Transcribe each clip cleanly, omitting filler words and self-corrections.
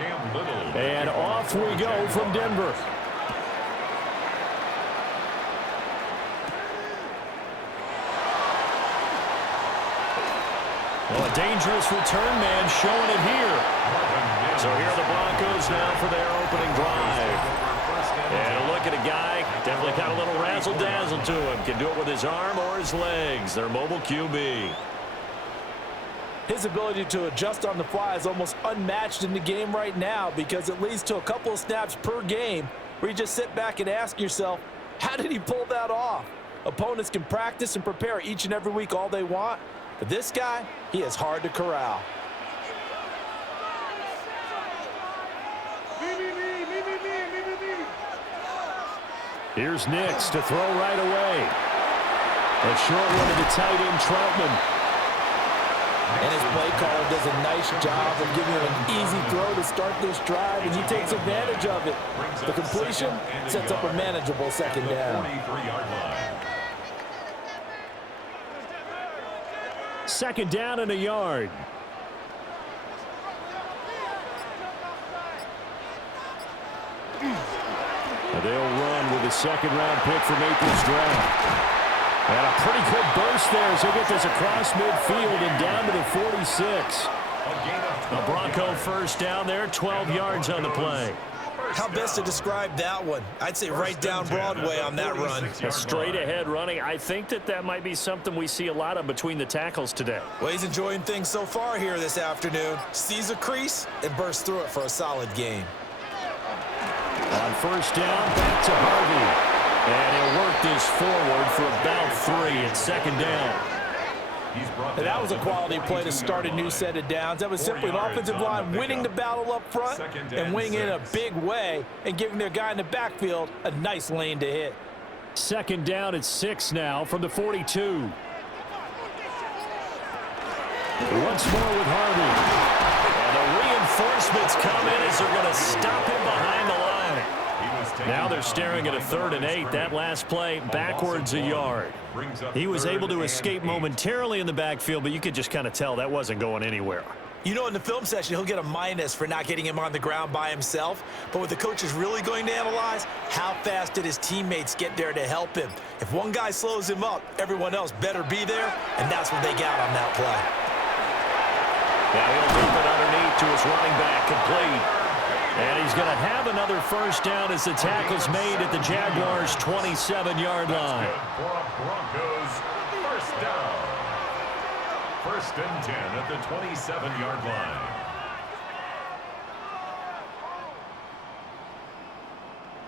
And off we go from Denver. Well, a dangerous return man showing it here. So here are the Broncos now for their opening drive. And a look at a guy, definitely got a little razzle-dazzle to him. Can do it with his arm or his legs. Their mobile QB. His ability to adjust on the fly is almost unmatched in the game right now because it leads to a couple of snaps per game where you just sit back and ask yourself, how did he pull that off? Opponents can practice and prepare each and every week all they want, but this guy, he is hard to corral. Here's Nix to throw right away. A short one to the tight end, Troutman. And his play caller does a nice job of giving him an easy throw to start this drive, and he takes advantage of it. The completion sets up a manageable second down. Second down and a yard. They'll run with a second-round pick from April's draft. And a pretty good burst there as he'll get this across midfield and down to the 46. A Bronco first down there, 12 yards on the play. How best to describe that one? I'd say right down Broadway on that run. A straight-ahead running. I think that might be something we see a lot of between the tackles today. Well, he's enjoying things so far here this afternoon. Sees a crease and bursts through it for a solid game. On first down, back to Harvey. And he'll work this forward for about 3 at second down. And that was a quality play to start a new set of downs. That was simply an offensive line winning the battle up front and winning in a big way and giving their guy in the backfield a nice lane to hit. Second down at 6 now from the 42. Once more with Harvey. And the reinforcements come in as they're going to stop him behind the line. Now they're staring at a 3rd and 8. That last play backwards a yard. He was able to escape momentarily in the backfield, but you could just kind of tell that wasn't going anywhere. You know, in the film session, he'll get a minus for not getting him on the ground by himself. But what the coach is really going to analyze, how fast did his teammates get there to help him? If one guy slows him up, everyone else better be there, and that's what they got on that play. Now he'll dump it underneath to his running back, complete. And he's going to have another first down as the tackle's made at the Jaguars' 27-yard line. Broncos first down. 1st and 10 at the 27-yard line.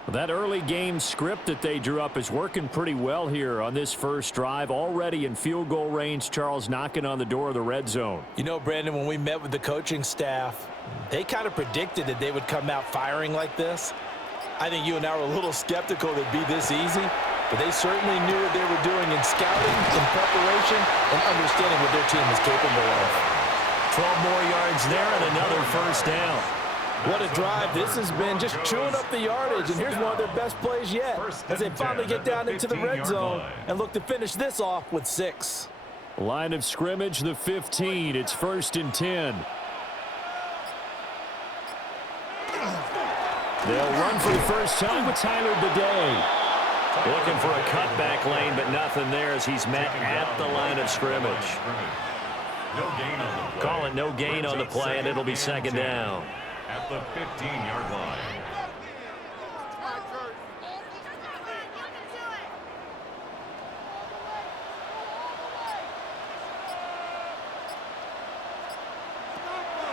That early game script that they drew up is working pretty well here on this first drive. Already in field goal range, Charles knocking on the door of the red zone. You know, Brandon, when we met with the coaching staff, they kind of predicted that they would come out firing like this. I think you and I were a little skeptical that it'd be this easy, but they certainly knew what they were doing in scouting, in preparation, and understanding what their team was capable of. 12 more yards there and another first down. What a drive this has been, just chewing up the yardage, and here's one of their best plays yet as they finally get down into the red zone and look to finish this off with 6. Line of scrimmage, the 15. It's 1st and 10. They'll run for the first time with Tyler today. Looking for a cutback lane, but nothing there as he's met at the line of scrimmage. Call it no gain on the play, and it'll be second down. At the 15-yard line.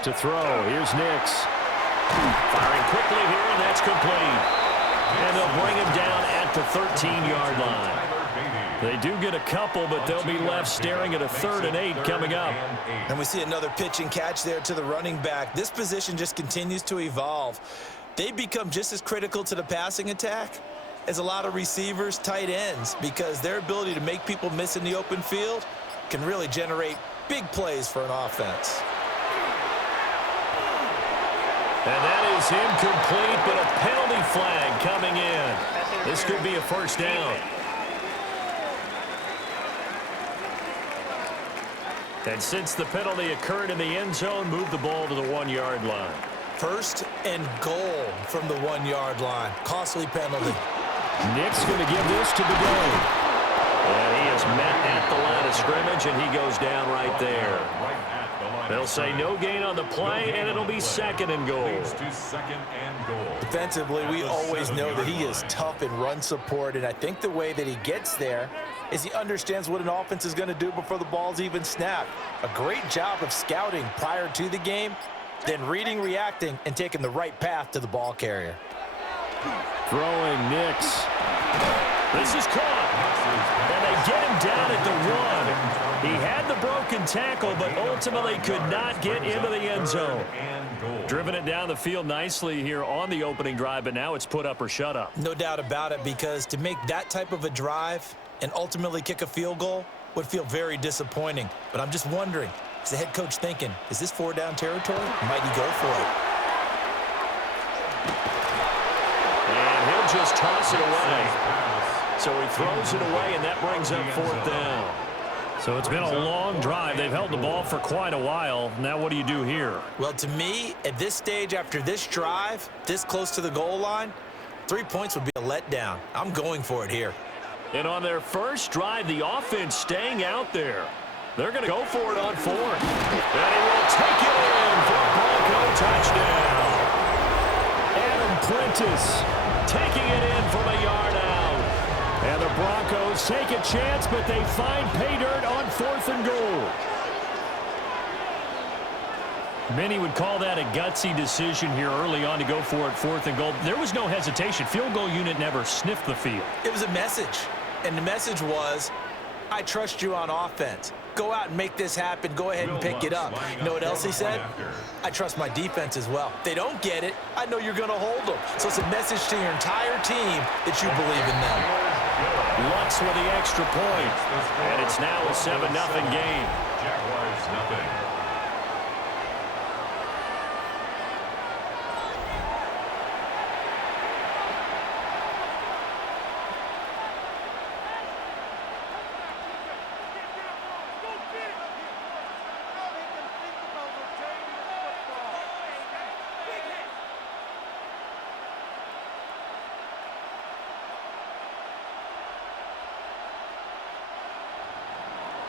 To throw, here's Nix. Firing quickly here, and that's complete. And they'll bring him down at the 13-yard line. They do get a couple, but they'll be left staring at a 3rd and 8 coming up. And we see another pitch and catch there to the running back. This position just continues to evolve. They become just as critical to the passing attack as a lot of receivers, tight ends, because their ability to make people miss in the open field can really generate big plays for an offense. And that is incomplete, but a penalty flag coming in. This could be a first down. And since the penalty occurred in the end zone, move the ball to the 1-yard line. First and goal from the 1-yard line. Costly penalty. Nick's going to give this to the game. And he is met at the line of scrimmage, and he goes down right there. They'll say no gain on the play, and it'll be second and goal. Defensively, we always know that he is tough in run support, and I think the way that he gets there is he understands what an offense is going to do before the ball's even snapped. A great job of scouting prior to the game, then reading, reacting, and taking the right path to the ball carrier. Throwing Nix. This is caught. And they get him down at the 1. He had the broken tackle, but ultimately could not get into the end zone. Driven it down the field nicely here on the opening drive, but now it's put up or shut up. No doubt about it, because to make that type of a drive and ultimately kick a field goal would feel very disappointing. But I'm just wondering, is the head coach thinking, is this 4-down territory? Might he go for it? And he'll just toss it away. So he throws it away, and that brings up 4th down. So it's been a long drive. They've held the ball for quite a while. Now what do you do here? Well, to me, at this stage, after this drive, this close to the goal line, 3 points would be a letdown. I'm going for it here. And on their first drive, the offense staying out there. They're going to go for it on 4th. And he will take it in for a Bronco touchdown. Adam Prentice taking it in from a yard out. And the Broncos take a chance, but they find pay dirt on 4th and goal. Many would call that a gutsy decision here early on to go for it 4th and goal. There was no hesitation. Field goal unit never sniffed the field. It was a message, and the message was, I trust you on offense. Go out and make this happen. Go ahead and pick it up. You know what else he said? I trust my defense as well. If they don't get it, I know you're going to hold them. So it's a message to your entire team that you believe in them. Lutz with the extra point. And it's now a 7-0 game. Jaguars nothing.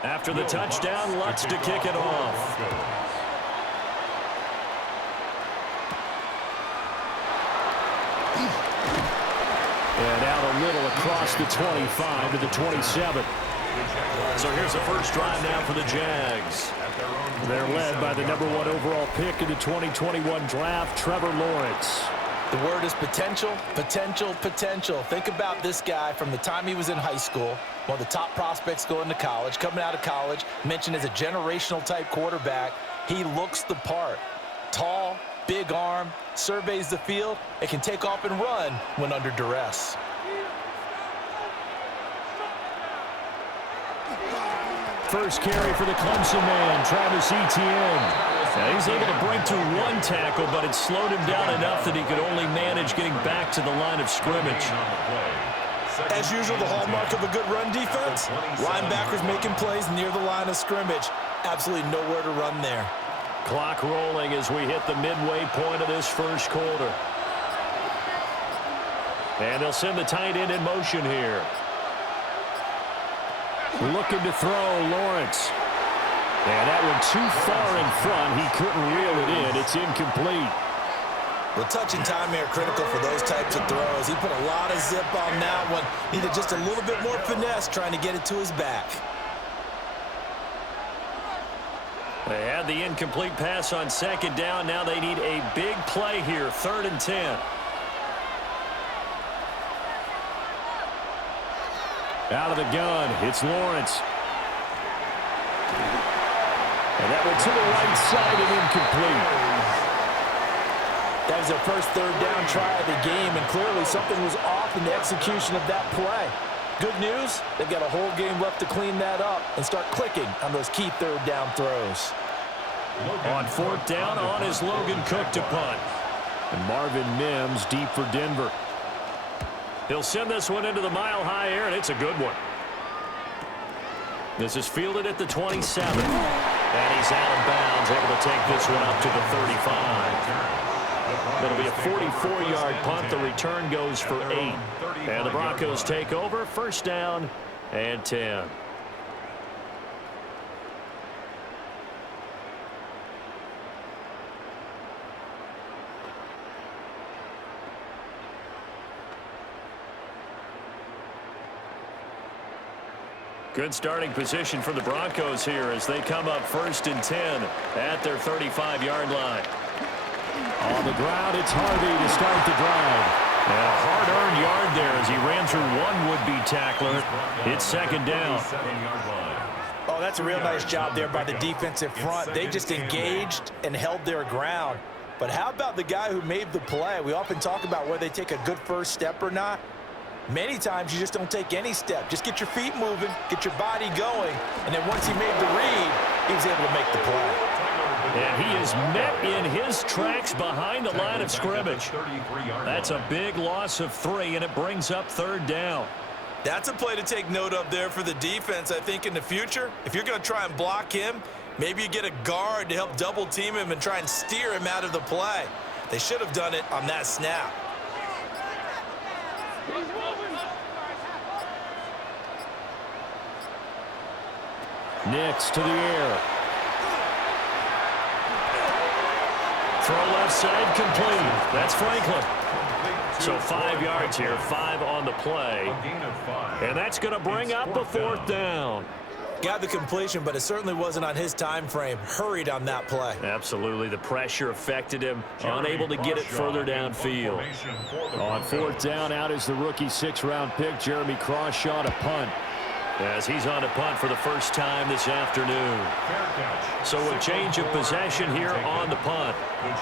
After the touchdown, Lutz to kick it off. And out a little across the 25 to the 27. So here's the first drive now for the Jags. They're led by the number 1 overall pick in the 2021 draft, Trevor Lawrence. The word is potential, potential, potential. Think about this guy from the time he was in high school, one of the top prospects going to college, coming out of college, mentioned as a generational type quarterback. He looks the part. Tall, big arm, surveys the field, and can take off and run when under duress. First carry for the Clemson man, Travis Etienne. Now he's able to break through 1 tackle, but it slowed him down enough that he could only manage getting back to the line of scrimmage. As usual, the hallmark of a good run defense, linebackers making plays near the line of scrimmage. Absolutely nowhere to run there. Clock rolling as we hit the midway point of this first quarter. And they'll send the tight end in motion here. Looking to throw, Lawrence. And that one too far in front. He couldn't reel it in. It's incomplete. Well, touch and time here critical for those types of throws. He put a lot of zip on that one. Needed just a little bit more finesse trying to get it to his back. They had the incomplete pass on 2nd down. Now they need a big play here, 3rd and 10. Out of the gun, it's Lawrence. And that one to the right side and incomplete. That was their first 3rd down try of the game, and clearly something was off in the execution of that play. Good news, they've got a whole game left to clean that up and start clicking on those key 3rd down throws. On 4th down, on is Logan Cook to punt. And Marvin Mims deep for Denver. He'll send this one into the mile-high air, and it's a good one. This is fielded at the 27. And he's out of bounds, able to take this one up to the 35. It'll be a 44-yard punt. The return goes for 8. And the Broncos take over. First down and 10. Good starting position for the Broncos here as they come up first and 10 at their 35-yard line. On the ground, it's Harvey to start the drive. And a hard-earned yard there as he ran through one would-be tackler. It's second down. Oh, that's a real nice job there by the defensive front. They just engaged and held their ground. But how about the guy who made the play? We often talk about whether they take a good first step or not. Many times you just don't take any step. Just get your feet moving, get your body going, and then once he made the read, he was able to make the play. And he is met in his tracks behind the line of scrimmage. That's a big loss of 3, and it brings up third down. That's a play to take note of there for the defense, I think, in the future. If you're going to try and block him, maybe you get a guard to help double team him and try and steer him out of the play. They should have done it on that snap. Nix to the air. Throw left side complete. That's Franklin. So 5 yards here, 5 on the play. And that's going to bring up the fourth down. Got the completion, but it certainly wasn't on his time frame. Hurried on that play. Absolutely. The pressure affected him. Unable to get it further downfield. On fourth down, out is the rookie 6th-round pick, Jeremy Crawshaw, to punt. As he's on a punt for the first time this afternoon. So a change of possession here on the punt.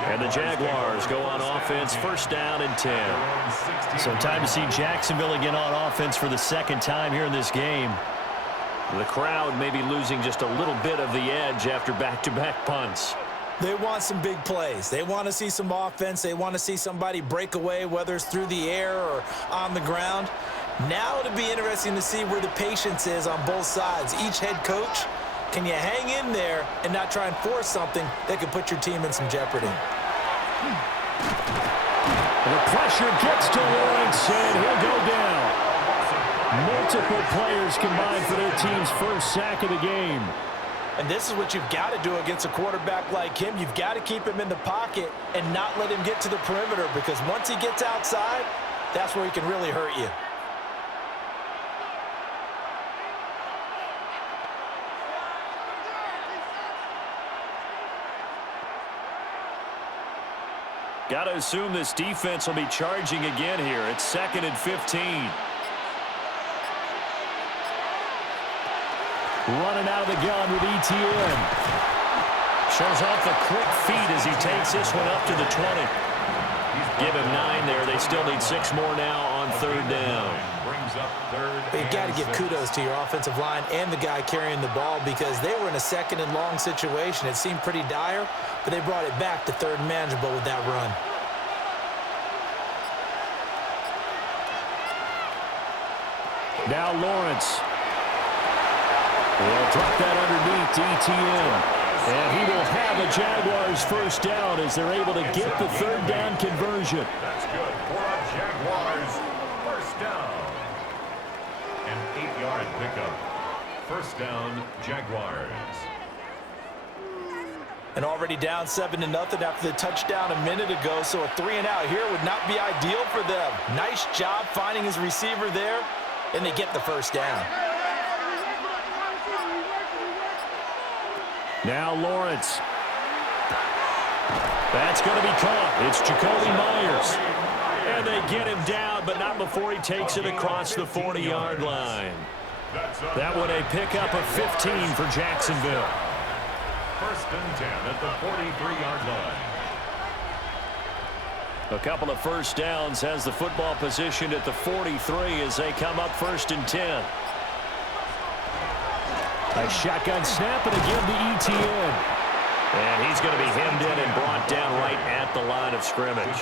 And the Jaguars go on offense, first down and 10. So time to see Jacksonville again on offense for the second time here in this game. The crowd may be losing just a little bit of the edge after back-to-back punts. They want some big plays. They want to see some offense. They want to see somebody break away, whether it's through the air or on the ground. Now it'll be interesting to see where the patience is on both sides. Each head coach, can you hang in there and not try and force something that could put your team in some jeopardy? The pressure gets to Lawrence, and he'll go down. Multiple players combined for their team's first sack of the game. And this is what you've got to do against a quarterback like him. You've got to keep him in the pocket and not let him get to the perimeter, because once he gets outside, that's where he can really hurt you. Got to assume this defense will be charging again here. It's 2nd and 15. Running out of the gun with ETN. Shows off the quick feet as he takes this one up to the 20. Give him 9 there. They still need 6 more now on third down. You've got to give kudos to your offensive line and the guy carrying the ball, because they were in a 2nd and long situation. It seemed pretty dire, but they brought it back to 3rd and manageable with that run. Now Lawrence. They'll drop that underneath to ETN. And he will have a Jaguars first down as they're able to get the 3rd down conversion. That's good for a Jaguars first down. An 8-yard pickup. First down, Jaguars. And already down 7-0 after the touchdown a minute ago, so a 3-and-out here would not be ideal for them. Nice job finding his receiver there, and they get the first down. Now Lawrence. That's going to be caught. It's Jacoby Myers. And they get him down, but not before he takes it across the 40-yard line. That one a pickup of 15 for Jacksonville. First and 10 at the 43-yard line. A couple of first downs has the football positioned at the 43 as they come up first and 10. A shotgun snap, and again to ETN. And he's going to be hemmed in and brought down right at the line of scrimmage.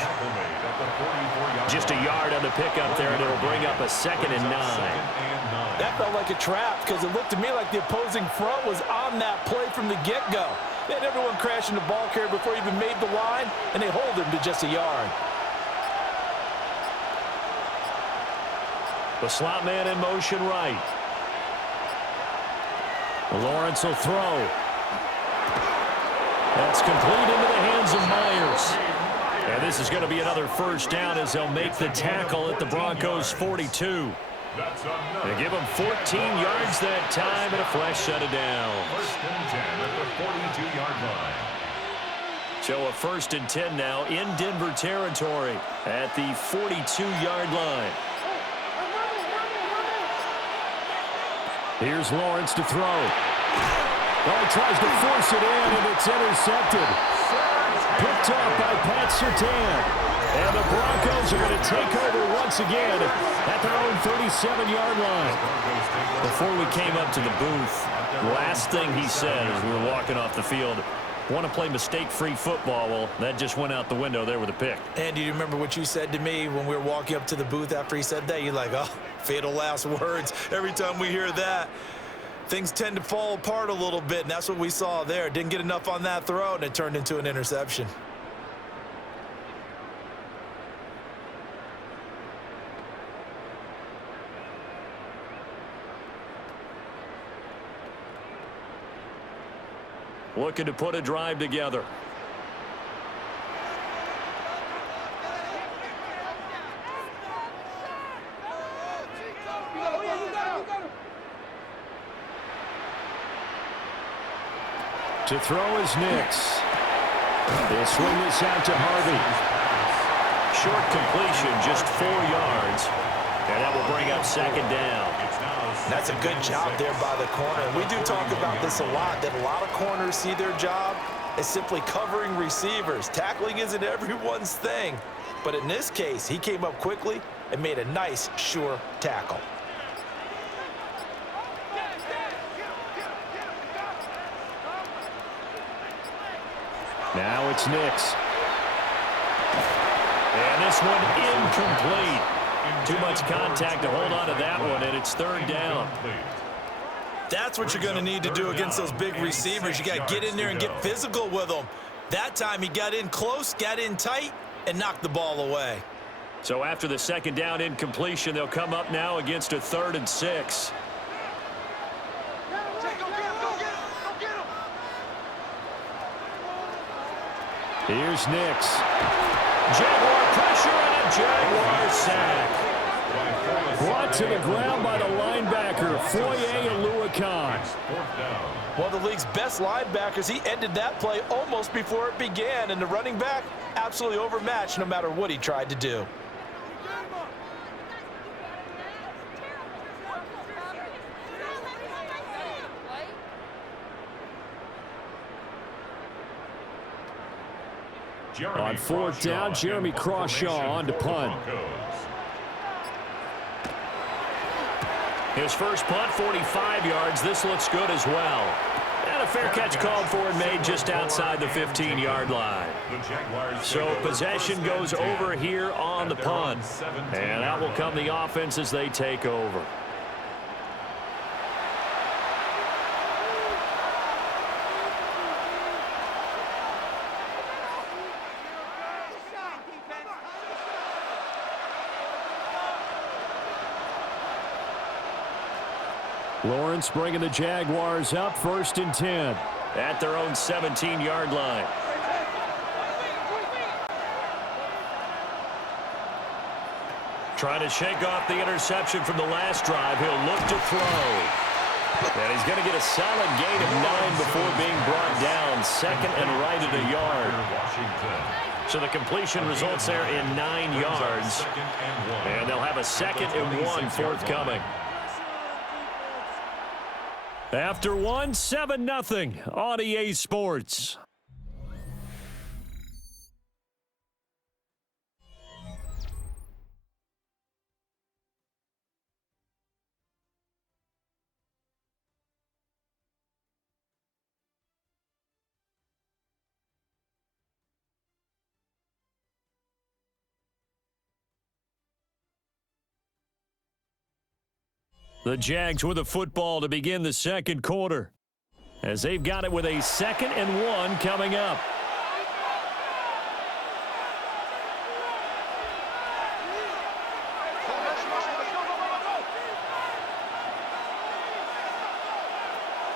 Just a yard on the pickup there, and it'll bring up a 2nd and 9. That felt like a trap, because it looked to me like the opposing front was on that play from the get-go. They had everyone crashing the ball carrier before he even made the line, and they hold him to just a yard. The slot man in motion right. Lawrence will throw. That's complete into the hands of Myers. And this is going to be another first down as they'll make the tackle at the Broncos 42. They give them 14 yards that time and a fresh set of downs. First and 10 at the 42-yard line. So a first and 10 now in Denver territory at the 42-yard line. Here's Lawrence to throw. Oh, he tries to force it in, and it's intercepted. Picked off by Pat Surtain. And the Broncos are going to take over once again at their own 37-yard line. Before we came up to the booth, last thing he said as we were walking off the field, want to play mistake-free football. Well, that just went out the window there with a pick. And do you remember what you said to me when we were walking up to the booth after he said that? You're like, oh, fatal last words. Every time we hear that, things tend to fall apart a little bit, and that's what we saw there. Didn't get enough on that throw, and it turned into an interception. Looking to put a drive together. To throw is Nix. They'll swing this out to Harvey. Short completion, just 4 yards. And that will bring up second down. That's a good job there by the corner. And we do talk about this a lot, that a lot of corners see their job as simply covering receivers. Tackling isn't everyone's thing. But in this case, he came up quickly and made a nice, sure tackle. Now it's Nix. And this one incomplete. Too much contact to hold on to that one, and it's third down. That's what you're going to need to do against those big receivers. You got to get in there and get physical with them. That time he got in close, got in tight, and knocked the ball away. So after the second down incompletion, they'll come up now against a 3rd and 6. Here's Nix. Jaguar pressure and a Jaguar sack. Brought to the ground by the linebacker, Foye Aluakan. One of the league's best linebackers. He ended that play almost before it began, and the running back absolutely overmatched no matter what he tried to do. On 4th down, Jeremy Crawshaw on to punt. His first punt, 45 yards. This looks good as well. And a fair catch called for and made just outside the 15-yard line. So possession goes over here on the punt. And out will come the offense as they take over. Lawrence bringing the Jaguars up 1st and 10 at their own 17-yard line. Trying to shake off the interception from the last drive. He'll look to throw. And he's going to get a solid gain of 9 before being brought down. 2nd and right at a yard. So the completion results there in 9 yards. And they'll have a 2nd and 1 forthcoming. After 1, 7-0 on EA Sports. The Jags with the football to begin the second quarter. as they've got it with a 2nd and 1 coming up.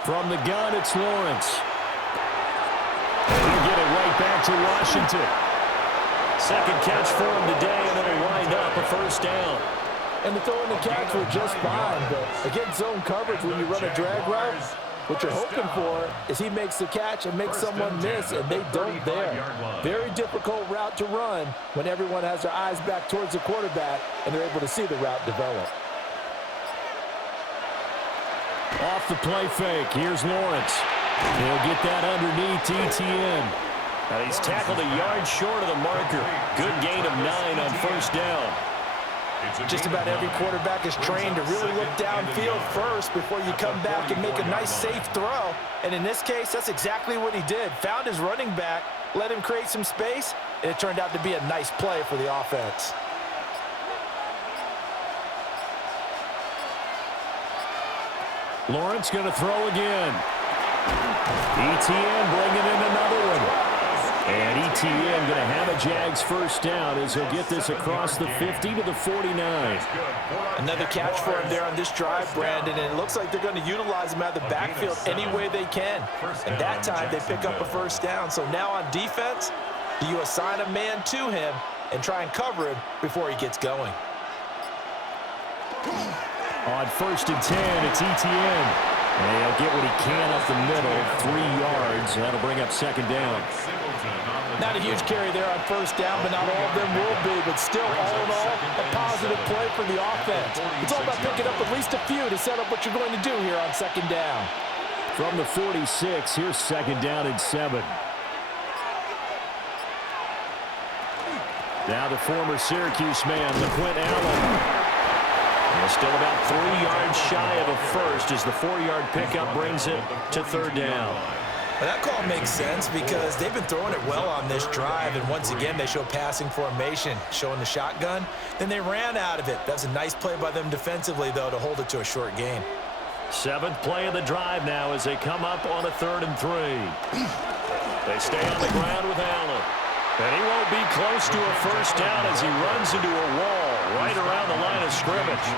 From the gun, it's Lawrence. And he'll get it right back to Washington. 2nd catch for him today, and it'll wind up a first down. And the throw and the catch were just fine, but against zone coverage when you run a drag route, what you're hoping for is he makes the catch and makes someone miss, and they don't there. Very difficult route to run when everyone has their eyes back towards the quarterback and they're able to see the route develop. Off the play fake, here's Lawrence. He'll get that underneath ETN. And he's tackled a yard short of the marker. Good gain of 9 on first down. Just about every quarterback is trained to really look downfield first before you come back and make a nice, safe throw. And in this case, that's exactly what he did. Found his running back, let him create some space, and it turned out to be a nice play for the offense. Lawrence going to throw again. ETN bringing in another one. And ETN going to have a Jags first down as he'll get this across the 50 to the 49. Another catch for him there on this drive, Brandon, and it looks like they're going to utilize him out of the backfield any way they can. And that time they pick up a first down. So now on defense, do you assign a man to him and try and cover him before he gets going? On 1st and 10, it's ETN. And he'll get what he can up the middle, 3 yards. That'll bring up 2nd down. Not a huge carry there on first down, but not all of them will be. But still, all in all, a positive play for the offense. It's all about picking up at least a few to set up what you're going to do here on 2nd down. From the 46, here's 2nd down and 7. Now the former Syracuse man, LaQuint Allen. And still about 3 yards shy of a first as the 4-yard pickup brings it to 3rd down. Well, that call makes sense because they've been throwing it well on this drive, and once again they show passing formation, showing the shotgun. Then they ran out of it. That was a nice play by them defensively, though, to hold it to a short gain. 7th play of the drive now as they come up on a 3rd and 3. They stay on the ground with Allen. And he won't be close to a first down as he runs into a wall right around the line of scrimmage.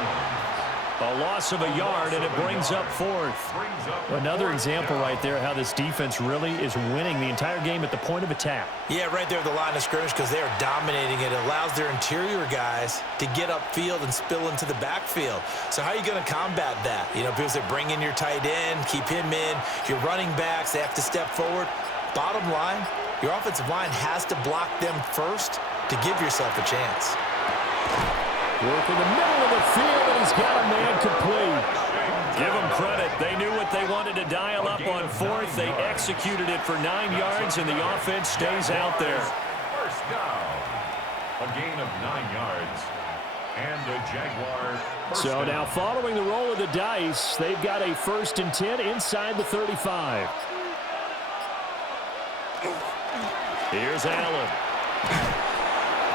A loss of a yard, and it brings up 4th. Another example right there how this defense really is winning the entire game at the point of attack. Yeah, right there at the line of scrimmage because they are dominating it. It allows their interior guys to get upfield and spill into the backfield. So how are you going to combat that? You know, because they bring in your tight end, keep him in. Your running backs, they have to step forward. Bottom line, your offensive line has to block them first to give yourself a chance. Work in the middle of the field, and he's got a man complete. Give them credit. They knew what they wanted to dial up on 4th. They executed it for 9 yards, and the offense stays out there. First down. A gain of 9 yards. And a Jaguar. So now following the roll of the dice, they've got a 1st and 10 inside the 35. Here's Allen.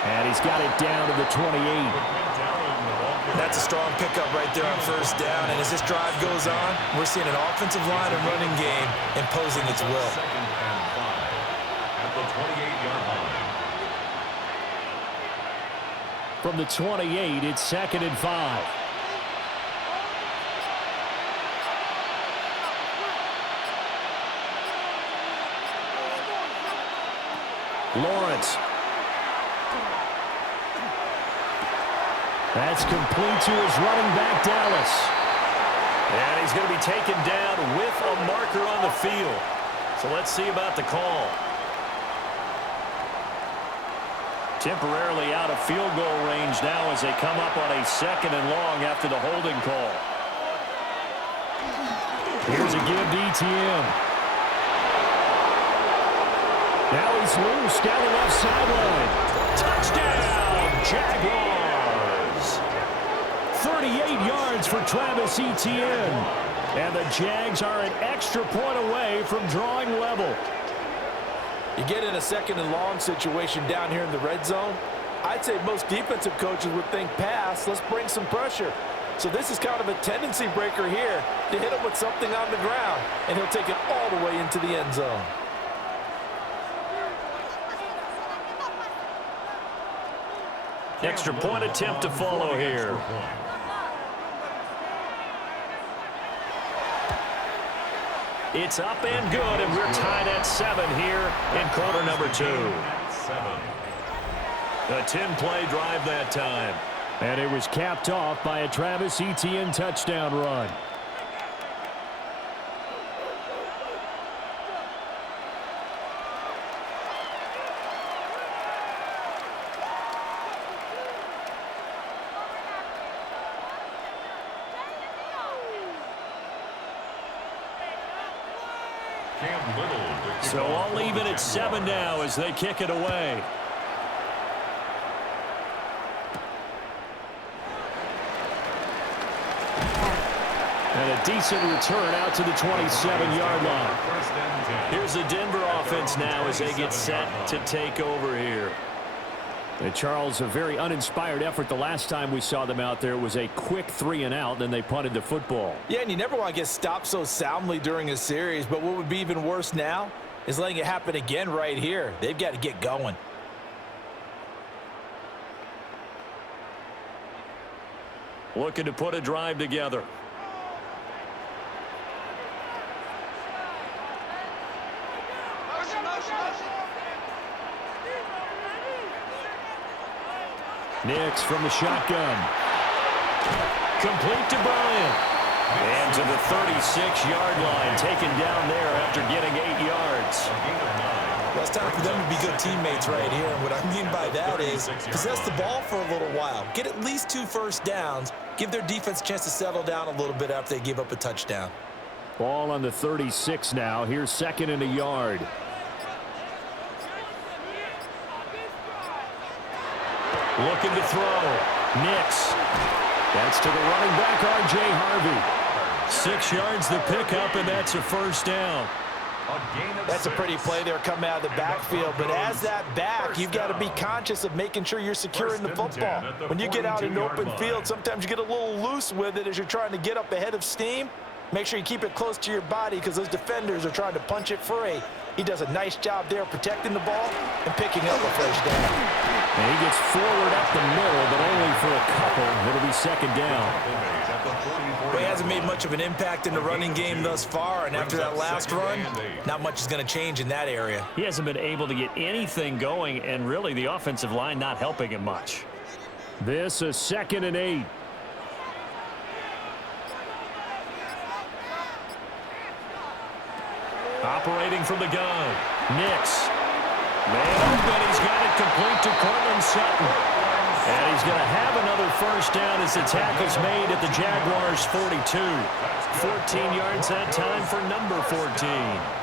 And he's got it down to the 28. That's a strong pickup right there on first down. And as this drive goes on, we're seeing an offensive line and running game imposing its will. 2nd and 5 at the 28-yard line. From the 28, it's 2nd and 5. Lawrence. That's complete to his running back, Dallas. And he's going to be taken down with a marker on the field. So let's see about the call. Temporarily out of field goal range now as they come up on a 2nd and long after the holding call. Here's a give to ETN. Now he's loose down the left sideline. Touchdown, Jaguars. 38 yards for Travis Etienne. And the Jags are an extra point away from drawing level. You get in a 2nd and long situation down here in the red zone, I'd say most defensive coaches would think pass, let's bring some pressure. So this is kind of a tendency breaker here to hit him with something on the ground, and he'll take it all the way into the end zone. Extra point attempt to follow here. It's up and good, and we're tied at 7 here in quarter number 2. A 10-play drive that time. And it was capped off by a Travis Etienne touchdown run. So all even at 7 now as they kick it away. And a decent return out to the 27-yard line. Here's the Denver offense now as they get set to take over here. And Charles, a very uninspired effort the last time we saw them out there. It was a quick 3-and-out, then they punted the football. Yeah, and you never want to get stopped so soundly during a series, but what would be even worse now is letting it happen again right here. They've got to get going. Looking to put a drive together. Nix from the shotgun. Complete to Bryant. And to the 36-yard line, taken down there after getting 8 yards. Well, it's time for them to be good teammates right here. And what I mean by that is possess the ball for a little while. Get at least 2 first downs. Give their defense a chance to settle down a little bit after they give up a touchdown. Ball on the 36 now. Here's 2nd and a yard. Looking to throw. Nix. That's to the running back, R.J. Harvey. 6 yards the pickup, and that's a first down. That's a pretty play there coming out of the backfield, but as that back, you've got to be conscious of making sure you're securing the football. When you get out in open field, sometimes you get a little loose with it as you're trying to get up ahead of steam. Make sure you keep it close to your body because those defenders are trying to punch it free. He does a nice job there protecting the ball and picking up a first down. And he gets forward up the middle, but only for a couple. It'll be 2nd down. Well, he hasn't made much of an impact in the running game thus far, and after that last run, not much is going to change in that area. He hasn't been able to get anything going, and really the offensive line not helping him much. This is 2nd and 8. Operating from the gun. Nix. Man, but he's got it complete to Cortland Sutton. And he's going to have another first down as the tackle's made at the Jaguars' 42. 14 yards that time for number 14.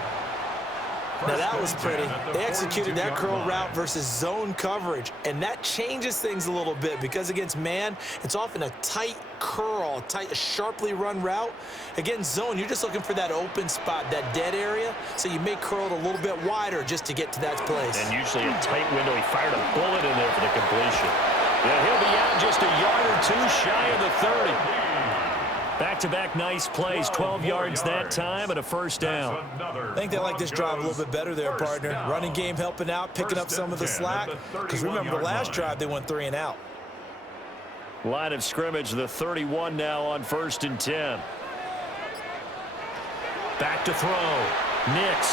Now that was pretty. They executed that curl route versus zone coverage, and that changes things a little bit because against man, it's often a tight curl, a sharply run route. Against zone, you're just looking for that open spot, that dead area, so you may curl it a little bit wider just to get to that place. And usually a tight window. He fired a bullet in there for the completion. Yeah, he'll be out just a yard or 2 shy of the 30. Back-to-back nice plays, 12 yards that time and a first down. I think they like this drive a little bit better there, partner. Running game helping out, picking up some of the slack. Because remember, the last drive they went 3 and out. Line of scrimmage, the 31 now on 1st and 10. Back to throw. Nix.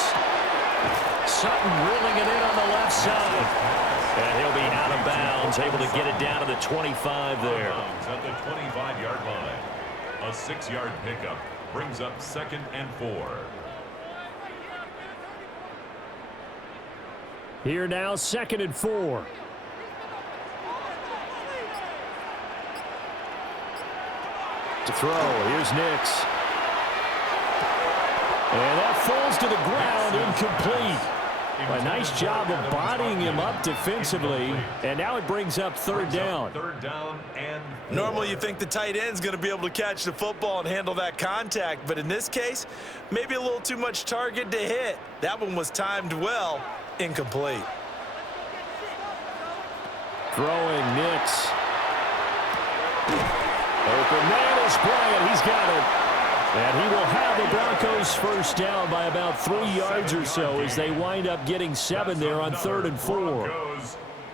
Sutton reeling it in on the left side. And he'll be out of bounds, able to get it down to the 25 there. At the 25-yard line. A 6-yard pickup brings up 2nd and 4. Here now, 2nd and 4. To throw, here's Nix. And that falls to the ground, incomplete. A nice job of bodying him up defensively, and now it brings up 3rd down. 3rd down and 4. Normally you think the tight end's going to be able to catch the football and handle that contact, but in this case, maybe a little too much target to hit. That one was timed well, incomplete. Throwing Nix. Open man is playing. He's got it. And he will have the Broncos first down by about 3 yards or so as they wind up getting 7 there on 3rd and 4.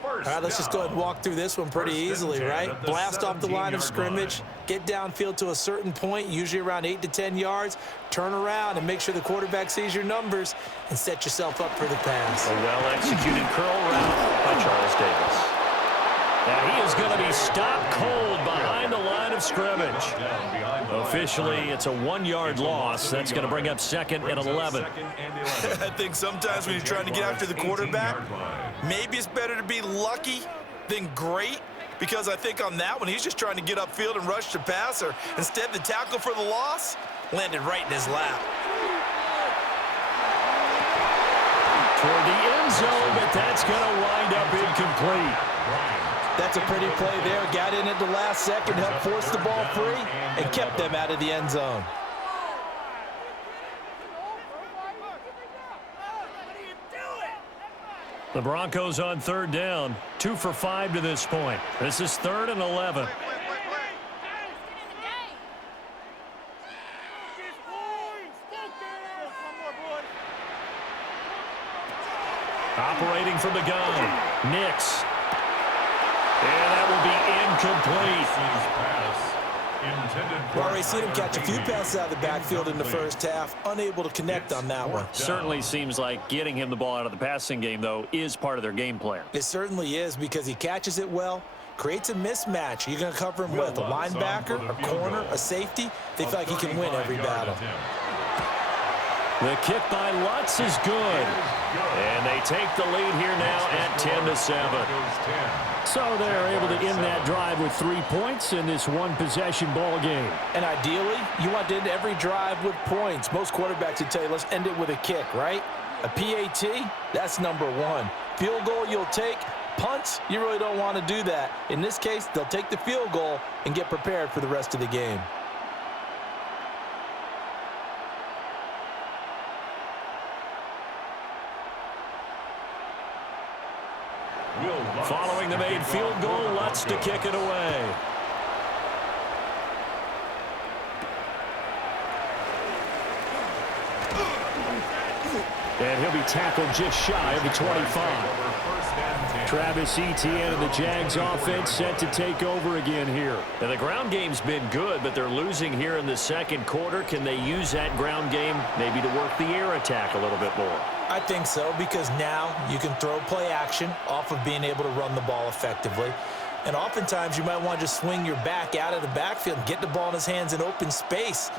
All right, let's just go ahead and walk through this one pretty easily, right? Blast off the line of scrimmage, get downfield to a certain point, usually around 8 to 10 yards, turn around and make sure the quarterback sees your numbers and set yourself up for the pass. A well-executed curl route by Charles Davis. Now he is going to be stopped cold behind the line of scrimmage. Officially, it's a 1-yard loss. That's going to bring up 2nd and 11. I think sometimes when you're trying to get after the quarterback, maybe it's better to be lucky than great, because I think on that one, he's just trying to get upfield and rush the passer. Instead, the tackle for the loss landed right in his lap. Toward the end zone, but that's going to wind up incomplete. That's a pretty play there. Got in at the last second, helped force the ball free, and kept them out of the end zone. The Broncos on 3rd down, 2 for 5 to this point. This is 3rd and 11. Operating from the gun, Nix. And that will be incomplete. We've already seen him catch a few passes out of the backfield in the first half, unable to connect on that one. Certainly seems like getting him the ball out of the passing game, though, is part of their game plan. It certainly is, because he catches it well, creates a mismatch. You're going to cover him with a linebacker, a corner, a safety. They feel like he can win every battle. The kick by Lutz is good. And they take the lead here now at 10-7. So they're able to end that drive with 3 points in this one-possession ball game. And ideally, you want to end every drive with points. Most quarterbacks would tell you, let's end it with a kick, right? A PAT, that's number 1. Field goal you'll take. Punts, you really don't want to do that. In this case, they'll take the field goal and get prepared for the rest of the game. Following the made field goal, Lutz to kick it away. And he'll be tackled just shy of the 25. Travis Etienne and the Jags offense set to take over again here. And the ground game's been good, but they're losing here in the second quarter. Can they use that ground game maybe to work the air attack a little bit more? I think so, because now you can throw play action off of being able to run the ball effectively. And oftentimes you might want to just swing your back out of the backfield and get the ball in his hands in open space.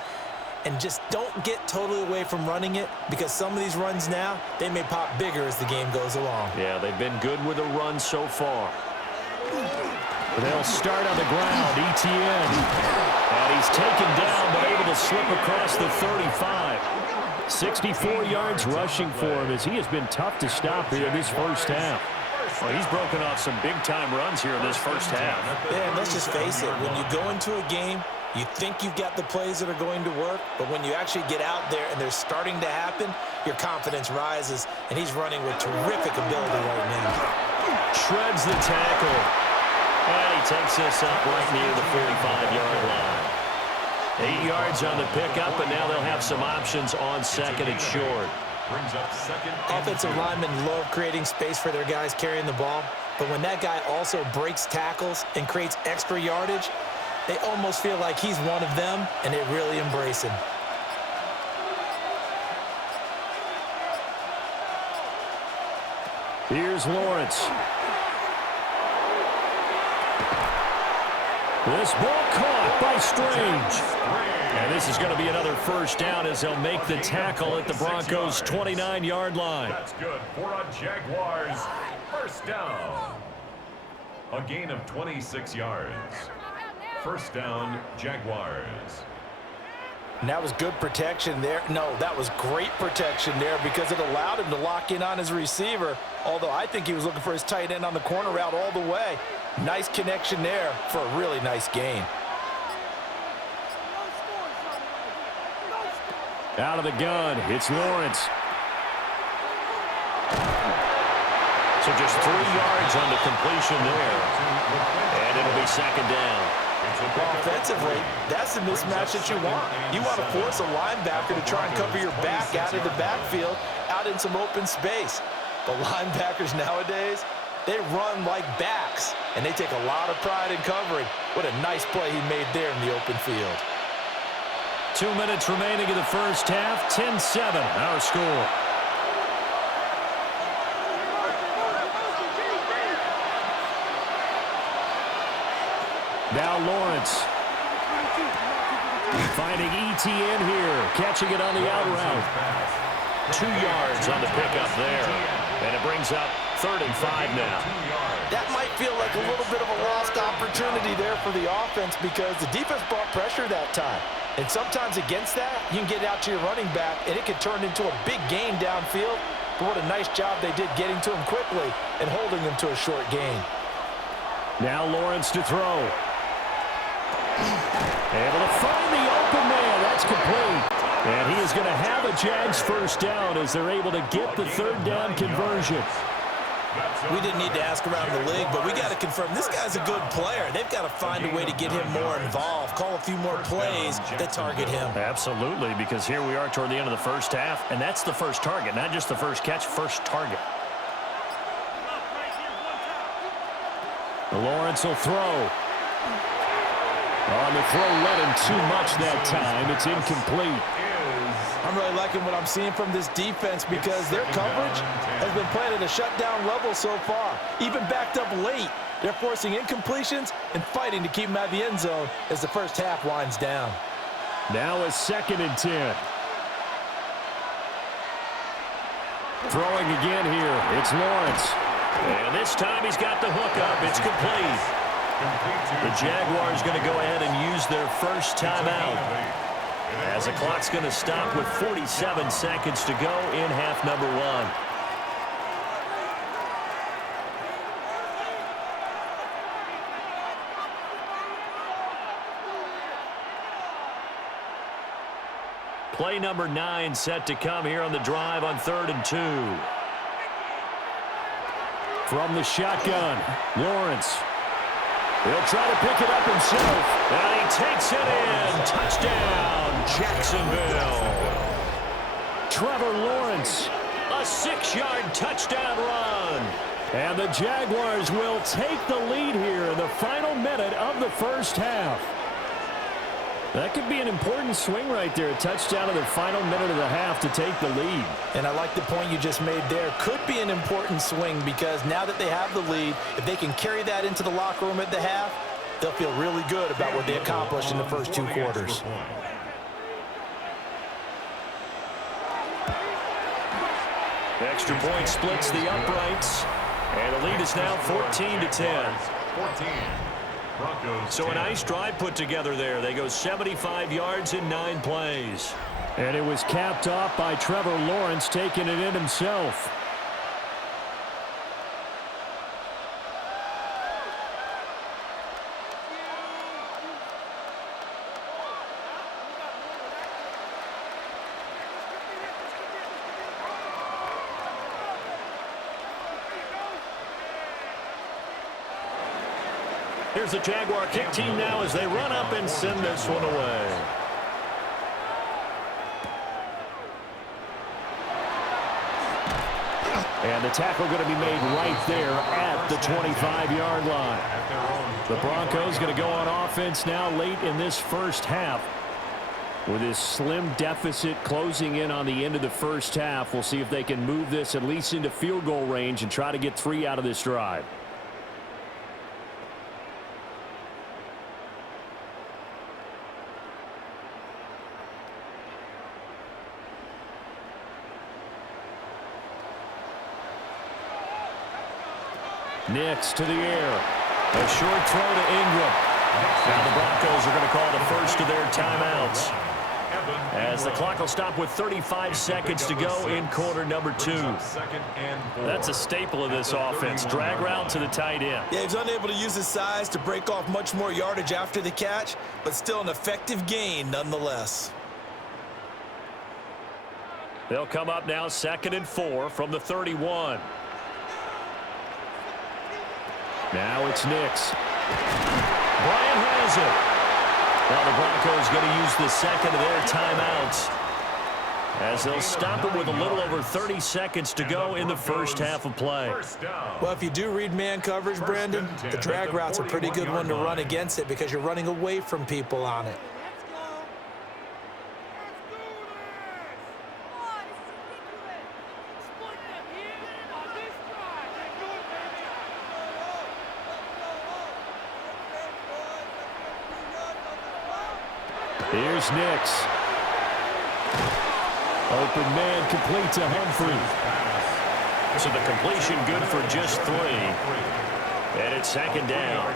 And just don't get totally away from running it, because some of these runs now, they may pop bigger as the game goes along. Yeah, they've been good with a run so far. They'll start on the ground, Etienne. And he's taken down, but able to slip across the 35. 64 yards rushing for him, as he has been tough to stop here in this first half. Well, he's broken off some big-time runs here in this first half. Yeah, and let's just face it, when you go into a game, you think you've got the plays that are going to work, but when you actually get out there and they're starting to happen, your confidence rises, and he's running with terrific ability right now. Shreds the tackle. And he takes this up right near the 45-yard line. 8 yards on the pickup, and now they'll have some options on 2nd and short. Offensive linemen love creating space for their guys carrying the ball, but when that guy also breaks tackles and creates extra yardage, they almost feel like he's one of them, and they really embrace him. Here's Lawrence. This ball caught by Strange. And this is going to be another first down as they'll make the tackle at the Broncos' 29-yard line. That's good for a Jaguars first down. A gain of 26 yards. First down, Jaguars. And that was good protection there. No, that was great protection there, because it allowed him to lock in on his receiver, although I think he was looking for his tight end on the corner route all the way. Nice connection there for a really nice gain. Out of the gun, it's Lawrence. So just 3 yards on the completion there. And it'll be 2nd down. Offensively, that's the mismatch that you want. You want to force a linebacker to try and cover your back out of the backfield, out in some open space. The linebackers nowadays, they run like backs, and they take a lot of pride in covering. What a nice play he made there in the open field. 2 minutes remaining in the first half, 10-7, our score. Now Lawrence. Finding ETN here, catching it on the out route. 2 yards on the pickup there. And it brings up 3rd and 5 now. That might feel like a little bit of a lost opportunity there for the offense because the defense brought pressure that time. And sometimes against that, you can get out to your running back, and it can turn into a big gain downfield. But what a nice job they did getting to him quickly and holding him to a short gain. Now Lawrence to throw. Able to find the open man. That's complete. And he is going to have a Jags first down as they're able to get the 3rd down conversion. We didn't need to ask around the league, but we got to confirm this guy's a good player. They've got to find a way to get him more involved, call a few more plays that target him. Absolutely, because here we are toward the end of the first half, and that's the first target, not just the first catch, first target. Lawrence will throw. On the throw, led him too much that time. It's incomplete. I'm really liking what I'm seeing from this defense because their coverage has been playing at a shutdown level so far. Even backed up late, they're forcing incompletions and fighting to keep them out of the end zone as the first half winds down. Now a 2nd and 10. Throwing again here. It's Lawrence. And this time he's got the hook up. It's complete. The Jaguars going to go ahead and use their first timeout, as the clock's going to stop with 47 seconds to go in half number 1. Play number 9 set to come here on the drive on 3rd and 2. From the shotgun, Lawrence. He'll try to pick it up himself. And he takes it in. Touchdown, Jacksonville. Trevor Lawrence. A 6-yard touchdown run. And the Jaguars will take the lead here in the final minute of the first half. That could be an important swing right there. A touchdown in the final minute of the half to take the lead. And I like the point you just made there. Could be an important swing because now that they have the lead, if they can carry that into the locker room at the half, they'll feel really good about what they accomplished in the first 2 quarters. Extra point splits the uprights. And the lead is now 14-10. 14. Broncos So a nice drive put together there. They go 75 yards in 9 plays. And it was capped off by Trevor Lawrence taking it in himself. Here's the Jaguar kick team now as they run up and send this one away. And the tackle going to be made right there at the 25-yard line. The Broncos going to go on offense now late in this first half. With this slim deficit closing in on the end of the first half, we'll see if they can move this at least into field goal range and try to get 3 out of this drive. Nix to the air. A short throw to Ingram. Now the Broncos are going to call the first of their timeouts, as the clock will stop with 35 seconds to go in quarter number 2. That's a staple of this offense. Drag route to the tight end. Yeah, he's unable to use his size to break off much more yardage after the catch, but still an effective gain nonetheless. They'll come up now 2nd and 4 from the 31. Now it's Nix. Bryant has it. Now the Broncos going to use the second of their timeouts, as they'll stop it with a little over 30 seconds to go in the first half of play. Well, if you do read man coverage, Brandon, the drag route's a pretty good one to run against it because you're running away from people on it. Here's Nix. Open man complete to Humphrey. So the completion good for just 3. And it's second down.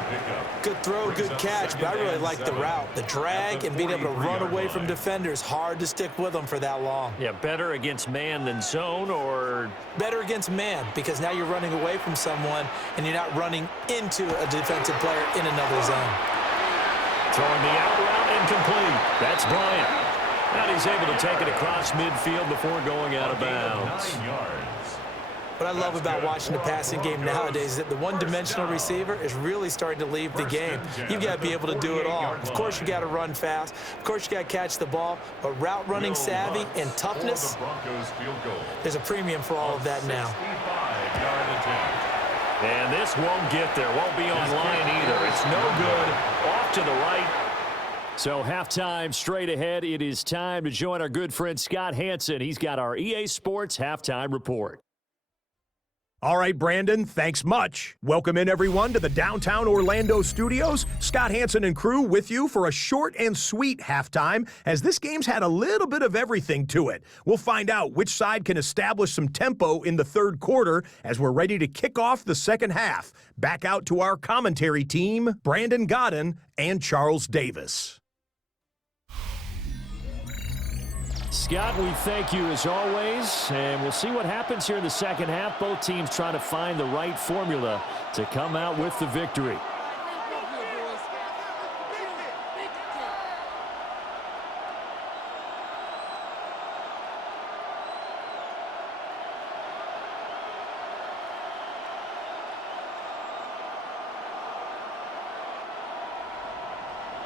Good throw, good catch, but I really like the route. The drag and being able to run away from defenders, hard to stick with them for that long. Yeah, better against man than zone, or? Better against man, because now you're running away from someone and you're not running into a defensive player in another zone. Throwing the out route incomplete. That's Bryant. And he's able to take it across midfield before going out of bounds. What I love about watching the passing game nowadays is that the one-dimensional receiver is really starting to leave the game. You've got to be able to do it all. Of course, you got to run fast. Of course, you got to catch the ball. But route running savvy and toughness, there's a premium for all of that now. And this won't get there. Won't be online either. It's no good. Off to the right. So halftime straight ahead. It is time to join our good friend Scott Hanson. He's got our EA Sports halftime report. All right, Brandon, thanks much. Welcome in, everyone, to the downtown Orlando studios. Scott Hanson and crew with you for a short and sweet halftime, as this game's had a little bit of everything to it. We'll find out which side can establish some tempo in the third quarter as we're ready to kick off the second half. Back out to our commentary team, Brandon Godden and Charles Davis. Scott, we thank you as always, and we'll see what happens here in the second half. Both teams trying to find the right formula to come out with the victory.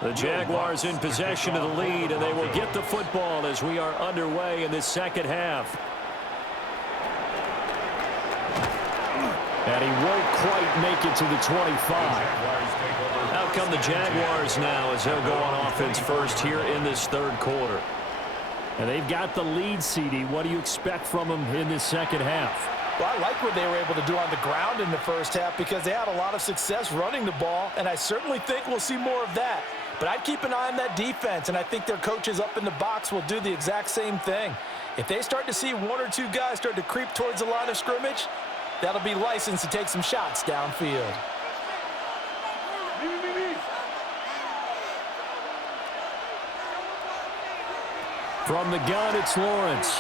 The Jaguars in possession of the lead, and they will get the football as we are underway in this second half. And he won't quite make it to the 25. Out come the Jaguars now as they'll go on offense first here in this third quarter. And they've got the lead, CD. What do you expect from them in this second half? Well, I like what they were able to do on the ground in the first half because they had a lot of success running the ball, and I certainly think we'll see more of that. But I'd keep an eye on that defense, and I think their coaches up in the box will do the exact same thing. If they start to see one or two guys start to creep towards the line of scrimmage, that'll be licensed to take some shots downfield. From the gun, it's Lawrence.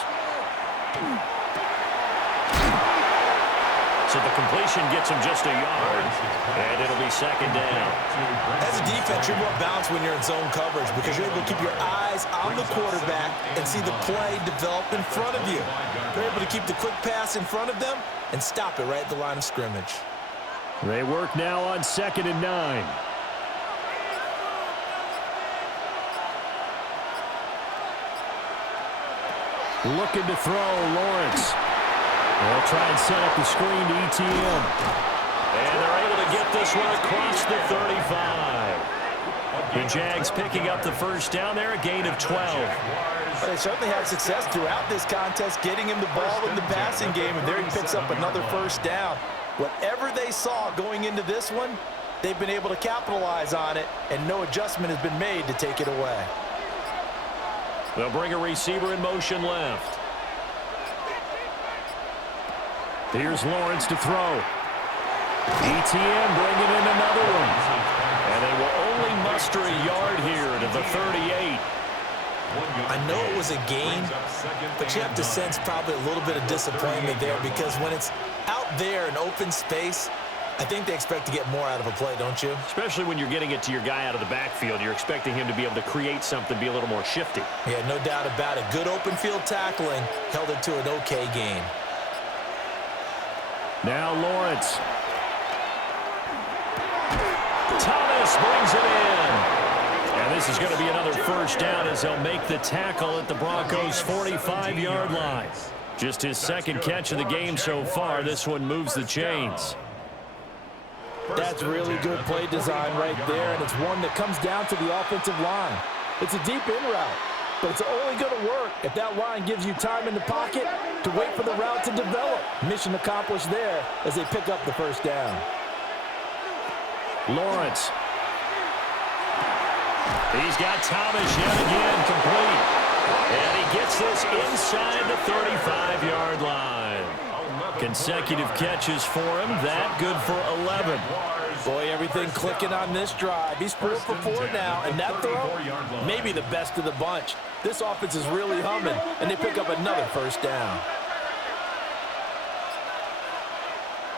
So the completion gets him just a yard, and it'll be second down. As a defense, you're more balanced when you're in zone coverage because you're able to keep your eyes on the quarterback and see the play develop in front of you. They're able to keep the quick pass in front of them and stop it right at the line of scrimmage. They work now on 2nd and 9. Looking to throw, Lawrence. They'll try and set up the screen to ETN. And they're able to get this one across the 35. The Jags picking up the first down there, a gain of 12. But they certainly had success throughout this contest, getting him the ball in the passing game, and there he picks up another first down. Whatever they saw going into this one, they've been able to capitalize on it, and no adjustment has been made to take it away. They'll bring a receiver in motion left. Here's Lawrence to throw. ETN bringing in another one. And they will only muster a yard here to the 38. I know it was a gain, but you have to sense probably a little bit of disappointment there because when it's out there in open space, I think they expect to get more out of a play, don't you? Especially when you're getting it to your guy out of the backfield. You're expecting him to be able to create something, be a little more shifty. Yeah, no doubt about it. Good open field tackling held it to an okay gain. Now Lawrence. Thomas Davis brings it in. And this is going to be another first down as they'll make the tackle at the Broncos' 45-yard line. Just his second catch of the game so far. This one moves the chains. That's really good play design right there, and it's one that comes down to the offensive line. It's a deep in route, but it's only going to work if that line gives you time in the pocket to wait for the route to develop. Mission accomplished there as they pick up the first down. Lawrence. He's got Thomas yet again complete. And he gets this inside the 35-yard line. Consecutive catches for him. That good for 11. Boy, everything clicking on this drive. He's 4 for 4 now, and that throw, maybe the best of the bunch. This offense is really humming, and they pick up another first down.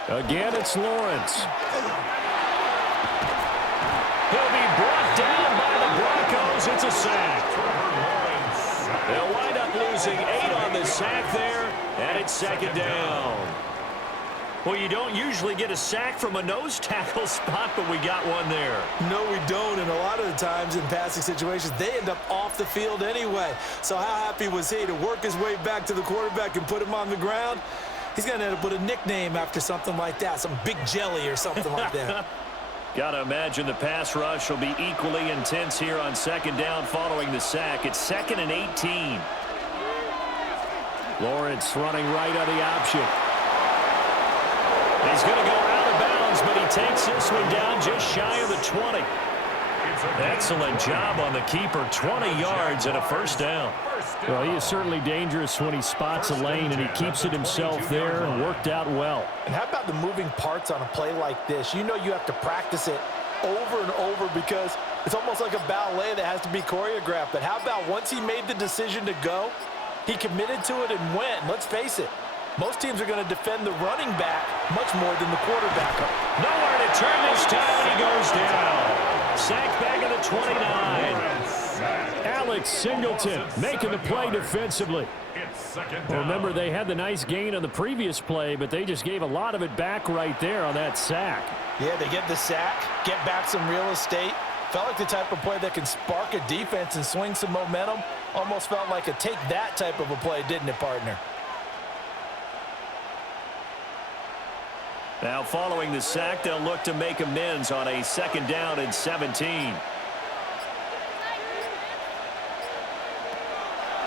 Again, it's Lawrence. He'll be brought down by the Broncos. It's a sack. They'll wind up losing 8 on the sack there, and it's second down. Well, you don't usually get a sack from a nose tackle spot, but we got one there. No, we don't, and a lot of the times in passing situations, they end up off the field anyway. So how happy was he to work his way back to the quarterback and put him on the ground? He's going to end up with a nickname after something like that, some big jelly or something like that. Got to imagine the pass rush will be equally intense here on second down following the sack. It's 2nd and 18. Lawrence running right on the option. He's going to go out of bounds, but he takes this one down just shy of the 20. Excellent job on the keeper. 20 yards and a first down. Well, he is certainly dangerous when he spots a lane, and he keeps it himself there and worked out well. And how about the moving parts on a play like this? You know you have to practice it over and over because it's almost like a ballet that has to be choreographed. But how about once he made the decision to go, he committed to it and went. Let's face it, most teams are going to defend the running back much more than the quarterback. Nowhere to turn this time. He goes down. Sacked back at the 29. Alex Singleton making the play defensively. Remember, they had the nice gain on the previous play, but they just gave a lot of it back right there on that sack. Yeah, they get the sack, get back some real estate. Felt like the type of play that can spark a defense and swing some momentum. Almost felt like a take that type of a play, didn't it, partner? Now following the sack, they'll look to make amends on a second down and 17.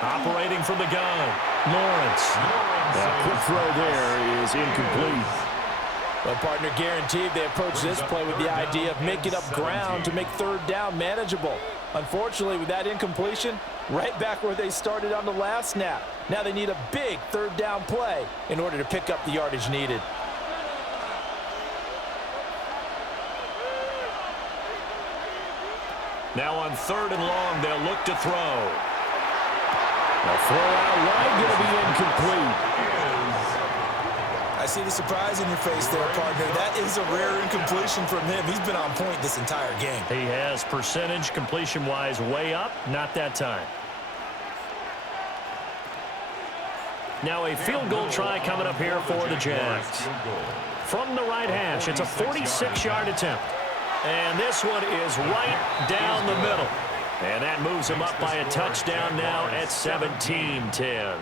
Operating from the gun, Lawrence. That quick throw there is incomplete. Well, partner, guaranteed they approach this play with the idea of making up ground to make third down manageable. Unfortunately, with that incompletion, right back where they started on the last snap. Now they need a big third down play in order to pick up the yardage needed. Now on 3rd and long, they'll look to throw. A throw out wide, going to be incomplete. I see the surprise in your face there, partner. That is a rare incompletion from him. He's been on point this entire game. He has percentage completion-wise way up, not that time. Now a field goal try coming up here for the Jags. From the right hash, it's a 46-yard attempt. And this one is right down the middle. And that moves him up by a touchdown now at 17-10.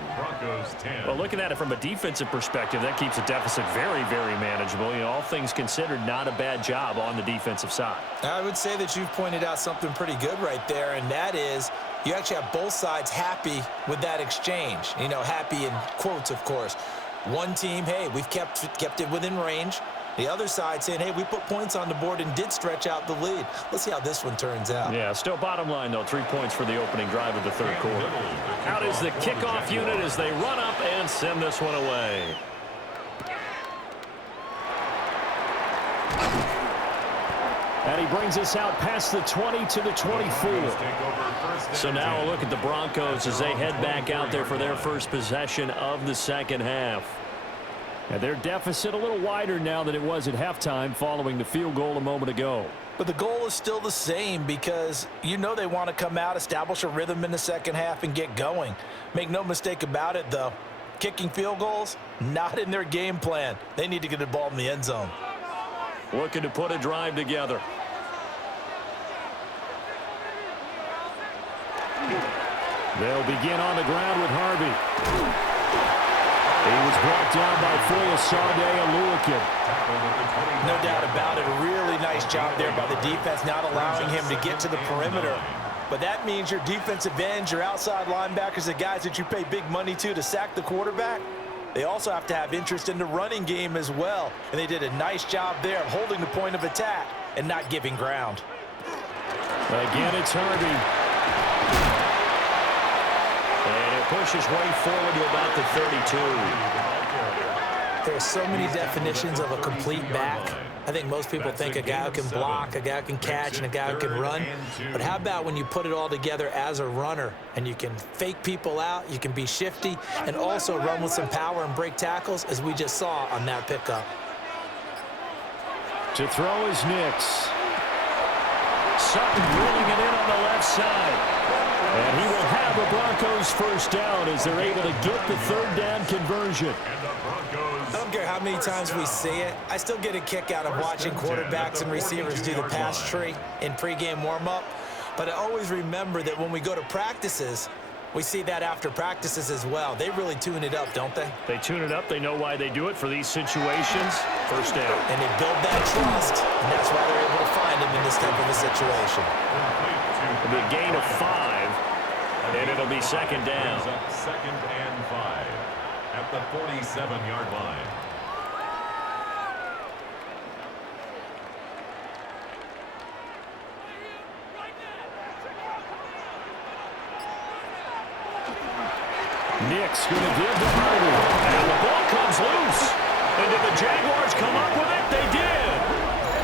Well, looking at it from a defensive perspective, that keeps the deficit very, very manageable. You know, all things considered, not a bad job on the defensive side. I would say that you've pointed out something pretty good right there, and that is you actually have both sides happy with that exchange. You know, happy in quotes, of course. One team, hey, we've kept it within range. The other side saying, hey, we put points on the board and did stretch out the lead. Let's see how this one turns out. Yeah, still bottom line, though, 3 points for the opening drive of the third quarter. Out is the kickoff unit as they run up and send this one away. And he brings us out past the 20 to the 24. So now a look at the Broncos as they head back out there for their first possession of the second half. And their deficit a little wider now than it was at halftime following the field goal a moment ago. But the goal is still the same because you know they want to come out, establish a rhythm in the second half, and get going. Make no mistake about it, though. Kicking field goals, not in their game plan. They need to get the ball in the end zone. Looking to put a drive together. They'll begin on the ground with Harvey. He was brought down by Foyesade Aluakin. No doubt about it. A really nice job there by the defense, not allowing him to get to the perimeter. But that means your defensive ends, your outside linebackers, the guys that you pay big money to sack the quarterback, they also have to have interest in the running game as well. And they did a nice job there of holding the point of attack and not giving ground. Again, it's Harvey. And it pushes way forward to about the 32. There are so many definitions of a complete back. I think most people think a guy who can block, a guy who can catch, and a guy who can run. But how about when you put it all together as a runner and you can fake people out, you can be shifty, and also run with some power and break tackles, as we just saw on that pickup. To throw is Nix. Sutton drilling it in on the left side. And he will have a Broncos first down as they're able to get the third down conversion. I don't care how many times we see it. I still get a kick out of watching quarterbacks and receivers do the pass tree in pregame warm-up. But I always remember that when we go to practices, we see that after practices as well. They really tune it up, don't they? They tune it up. They know why they do it for these situations. First down. And they build that trust, and that's why they're able to find him in this type of a situation. It'll be a gain of 5, and it'll be second down. Second and 5 at the 47-yard line. Nick's going to give to Harvey. And the ball comes loose. And did the Jaguars come up with it? They did.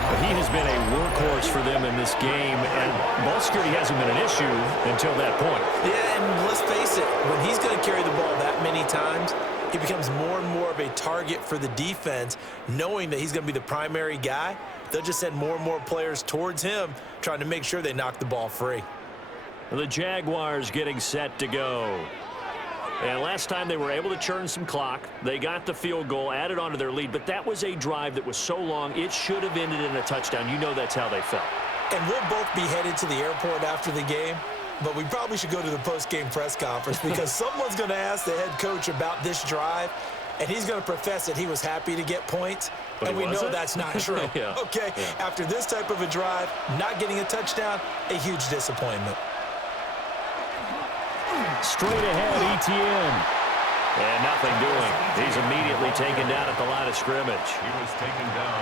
But he has been a workhorse for them in this game, and ball security hasn't been an issue until that point. Yeah, and let's face it, when he's going to carry the ball that many times, he becomes more and more of a target for the defense, knowing that he's going to be the primary guy. They'll just send more and more players towards him, trying to make sure they knock the ball free. The Jaguars getting set to go. And last time they were able to churn some clock. They got the field goal, added on to their lead, but that was a drive that was so long, it should have ended in a touchdown. You know that's how they felt. And we'll both be headed to the airport after the game, but we probably should go to the post-game press conference because someone's going to ask the head coach about this drive, and he's going to profess that he was happy to get points, but and we know that's not true. Yeah. Okay, yeah. After this type of a drive, not getting a touchdown, a huge disappointment. Straight ahead, Etienne. And nothing doing. He's immediately taken down at the line of scrimmage.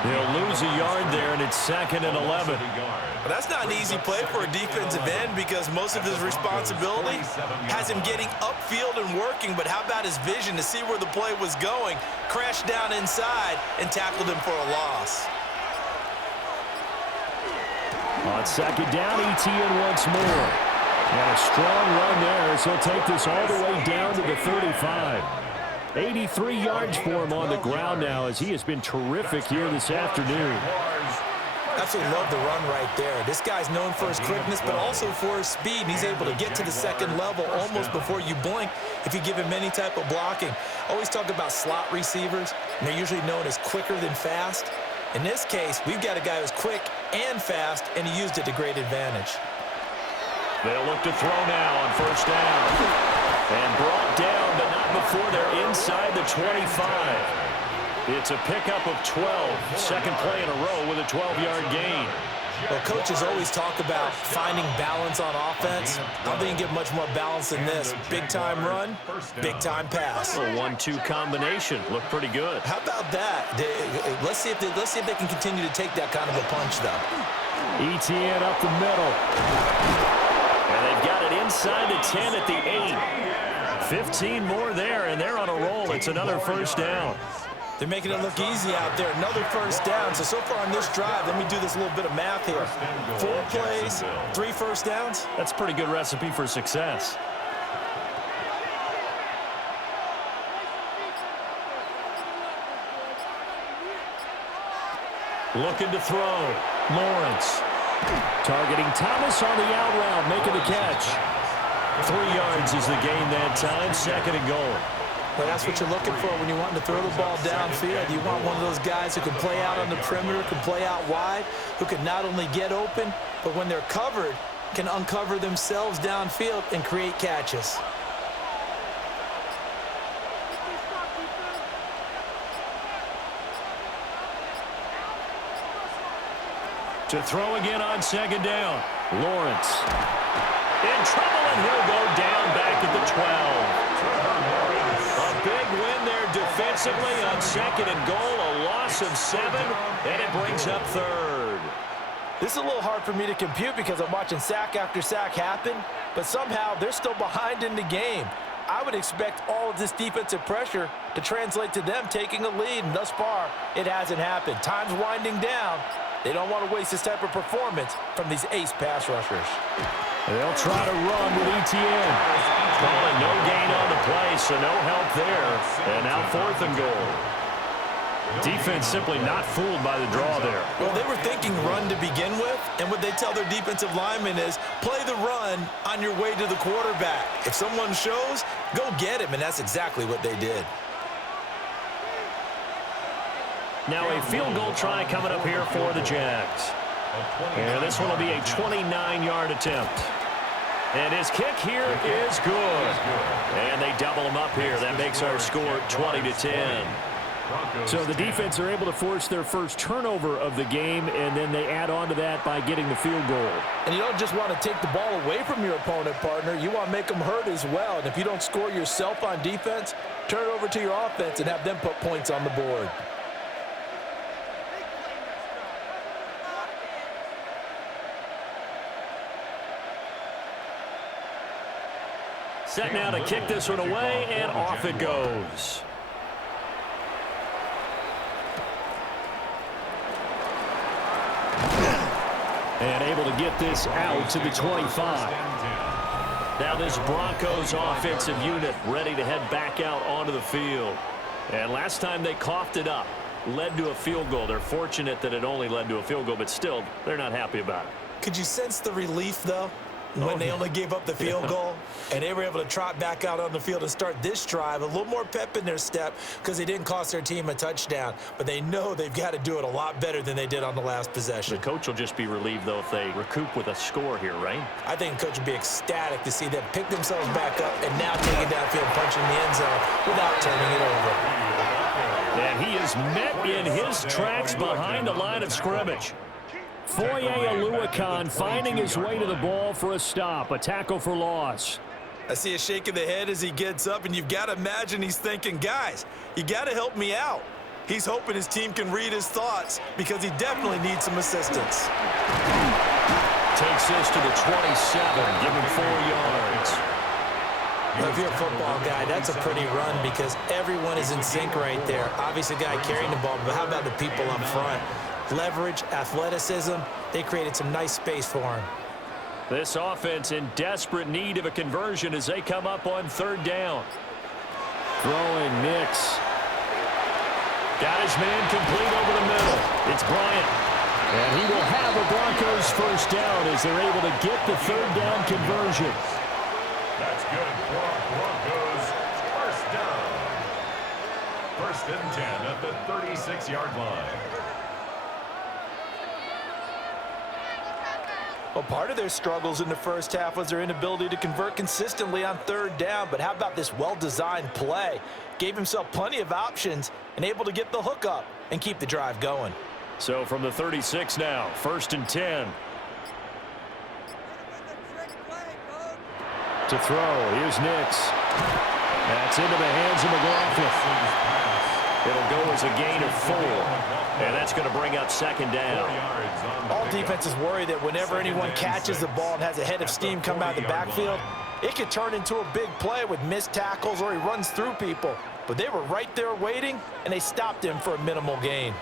He'll lose a yard there, and it's second and 11. But that's not an easy play for a defensive end because most of his responsibility has him getting upfield and working. But how about his vision to see where the play was going, crashed down inside, and tackled him for a loss. On second down, Etienne once more. And a strong run there as he'll take this all the way down to the 35. 83 yards for him on the ground now as he has been terrific here this afternoon. Absolutely love the run right there. This guy's known for his quickness, but also for his speed. And he's able to get to the second level almost before you blink if you give him any type of blocking. Always talk about slot receivers, and they're usually known as quicker than fast. In this case, we've got a guy who's quick and fast, and he used it to great advantage. They'll look to throw now on first down. And brought down, but not before they're inside the 25. It's a pickup of 12. Second play in a row with a 12-yard gain. Well, coaches always talk about finding balance on offense. I don't think you get much more balance than this. Big-time run, big-time pass. A 1-2 combination. Looked pretty good. How about that? Let's see if they can continue to take that kind of a punch, though. Etienne up the middle. And they've got it inside the 10 at the 8. 15 more there, and they're on a roll. It's another first down. They're making it look easy out there. Another first down. So far on this drive, let me do this little bit of math here. 4 plays, 3 first downs. That's a pretty good recipe for success. Looking to throw. Lawrence. Targeting Thomas on the out route, making the catch. 3 yards is the gain that time, second and goal. Well, that's what you're looking for when you're wanting to throw the ball downfield. You want one of those guys who can play out on the perimeter, can play out wide, who can not only get open, but when they're covered, can uncover themselves downfield and create catches. To throw again on second down. Lawrence. In trouble, and he'll go down back at the 12. A big win there defensively on second and goal. A loss of 7, and it brings up third. This is a little hard for me to compute because I'm watching sack after sack happen, but somehow they're still behind in the game. I would expect all of this defensive pressure to translate to them taking a lead, and thus far, it hasn't happened. Time's winding down. They don't want to waste this type of performance from these ace pass rushers. They'll try to run with ETN. Calling no gain on the play, so no help there. And now 4th and goal. Defense simply not fooled by the draw there. Well, they were thinking run to begin with, and what they tell their defensive linemen is play the run on your way to the quarterback. If someone shows, go get him, and that's exactly what they did. Now a field goal try coming up here for the Jags. And this one will be a 29-yard attempt. And his kick here is good. And they double him up here. That makes our score 20-10. So the defense are able to force their first turnover of the game, and then they add on to that by getting the field goal. And you don't just want to take the ball away from your opponent, partner. You want to make them hurt as well. And if you don't score yourself on defense, turn it over to your offense and have them put points on the board. Set now to kick this one away, and off it goes. And able to get this out to the 25. Now this Broncos offensive unit ready to head back out onto the field. And last time they coughed it up, led to a field goal. They're fortunate that it only led to a field goal, but still, they're not happy about it. Could you sense the relief, though, when they only gave up the field goal and they were able to trot back out on the field and start this drive? A little more pep in their step because they didn't cost their team a touchdown, but they know they've got to do it a lot better than they did on the last possession. The coach will just be relieved, though, if they recoup with a score here, right? I think the coach would be ecstatic to see them pick themselves back up and now take it downfield, punching the end zone without turning it over. And he is met in his tracks behind the line of scrimmage. Foye Oluwakan finding his way to the ball for a stop, a tackle for loss. I see a shake of the head as he gets up, and you've got to imagine he's thinking, guys, you got to help me out. He's hoping his team can read his thoughts because he definitely needs some assistance. Takes this to the 27, give him 4 yards. Now, if you're a football guy, that's a pretty run because everyone is in sync right there. Obviously, the guy carrying the ball, but how about the people up front? Leverage, athleticism, they created some nice space for him. This offense in desperate need of a conversion as they come up on 3rd down. Throwing Nix. Got his man complete over the middle. It's Bryant. And he will have a Broncos first down as they're able to get the 3rd down conversion. That's good for Broncos. First down. 1st and 10 at the 36-yard line. Well, part of their struggles in the first half was their inability to convert consistently on 3rd down. But how about this well-designed play? Gave himself plenty of options and able to get the hook up and keep the drive going. So from the 36 now, 1st and 10. To throw, here's Nix. That's into the hands of McLaughlin. It'll go as a gain of 4. And that's going to bring up 2nd down. All defenses worry that whenever anyone catches the ball and has a head of steam come out of the backfield, it could turn into a big play with missed tackles or he runs through people. But they were right there waiting, and they stopped him for a minimal gain.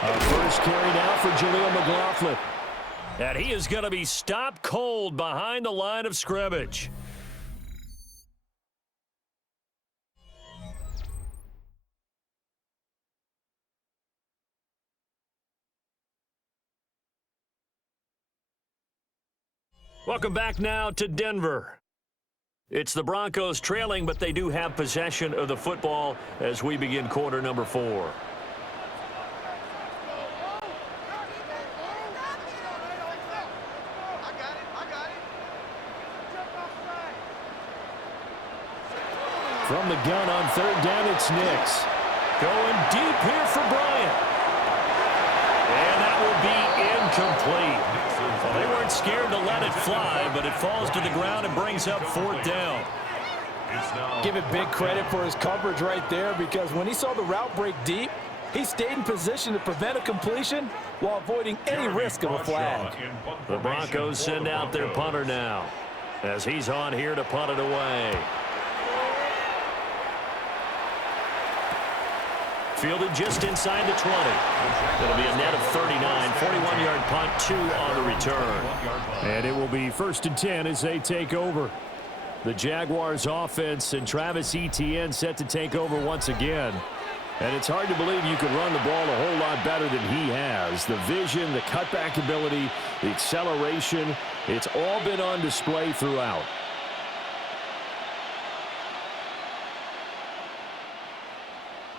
Our first carry now for Jaleel McLaughlin. And he is going to be stopped cold behind the line of scrimmage. Welcome back now to Denver. It's the Broncos trailing, but they do have possession of the football as we begin quarter number 4. From the gun on third down, it's Nix. Going deep here for Bryant. And that will be incomplete. Well, they weren't scared to let it fly, but it falls to the ground and brings up fourth down. Give it big credit for his coverage right there, because when he saw the route break deep, he stayed in position to prevent a completion while avoiding any risk of a flag. The Broncos send out their punter now, as he's on here to punt it away. Fielded just inside the 20. It'll be a net of 39, 41-yard punt, 2 on the return. And it will be 1st and 10 as they take over. The Jaguars offense and Travis Etienne set to take over once again. And it's hard to believe you can run the ball a whole lot better than he has. The vision, the cutback ability, the acceleration, it's all been on display throughout.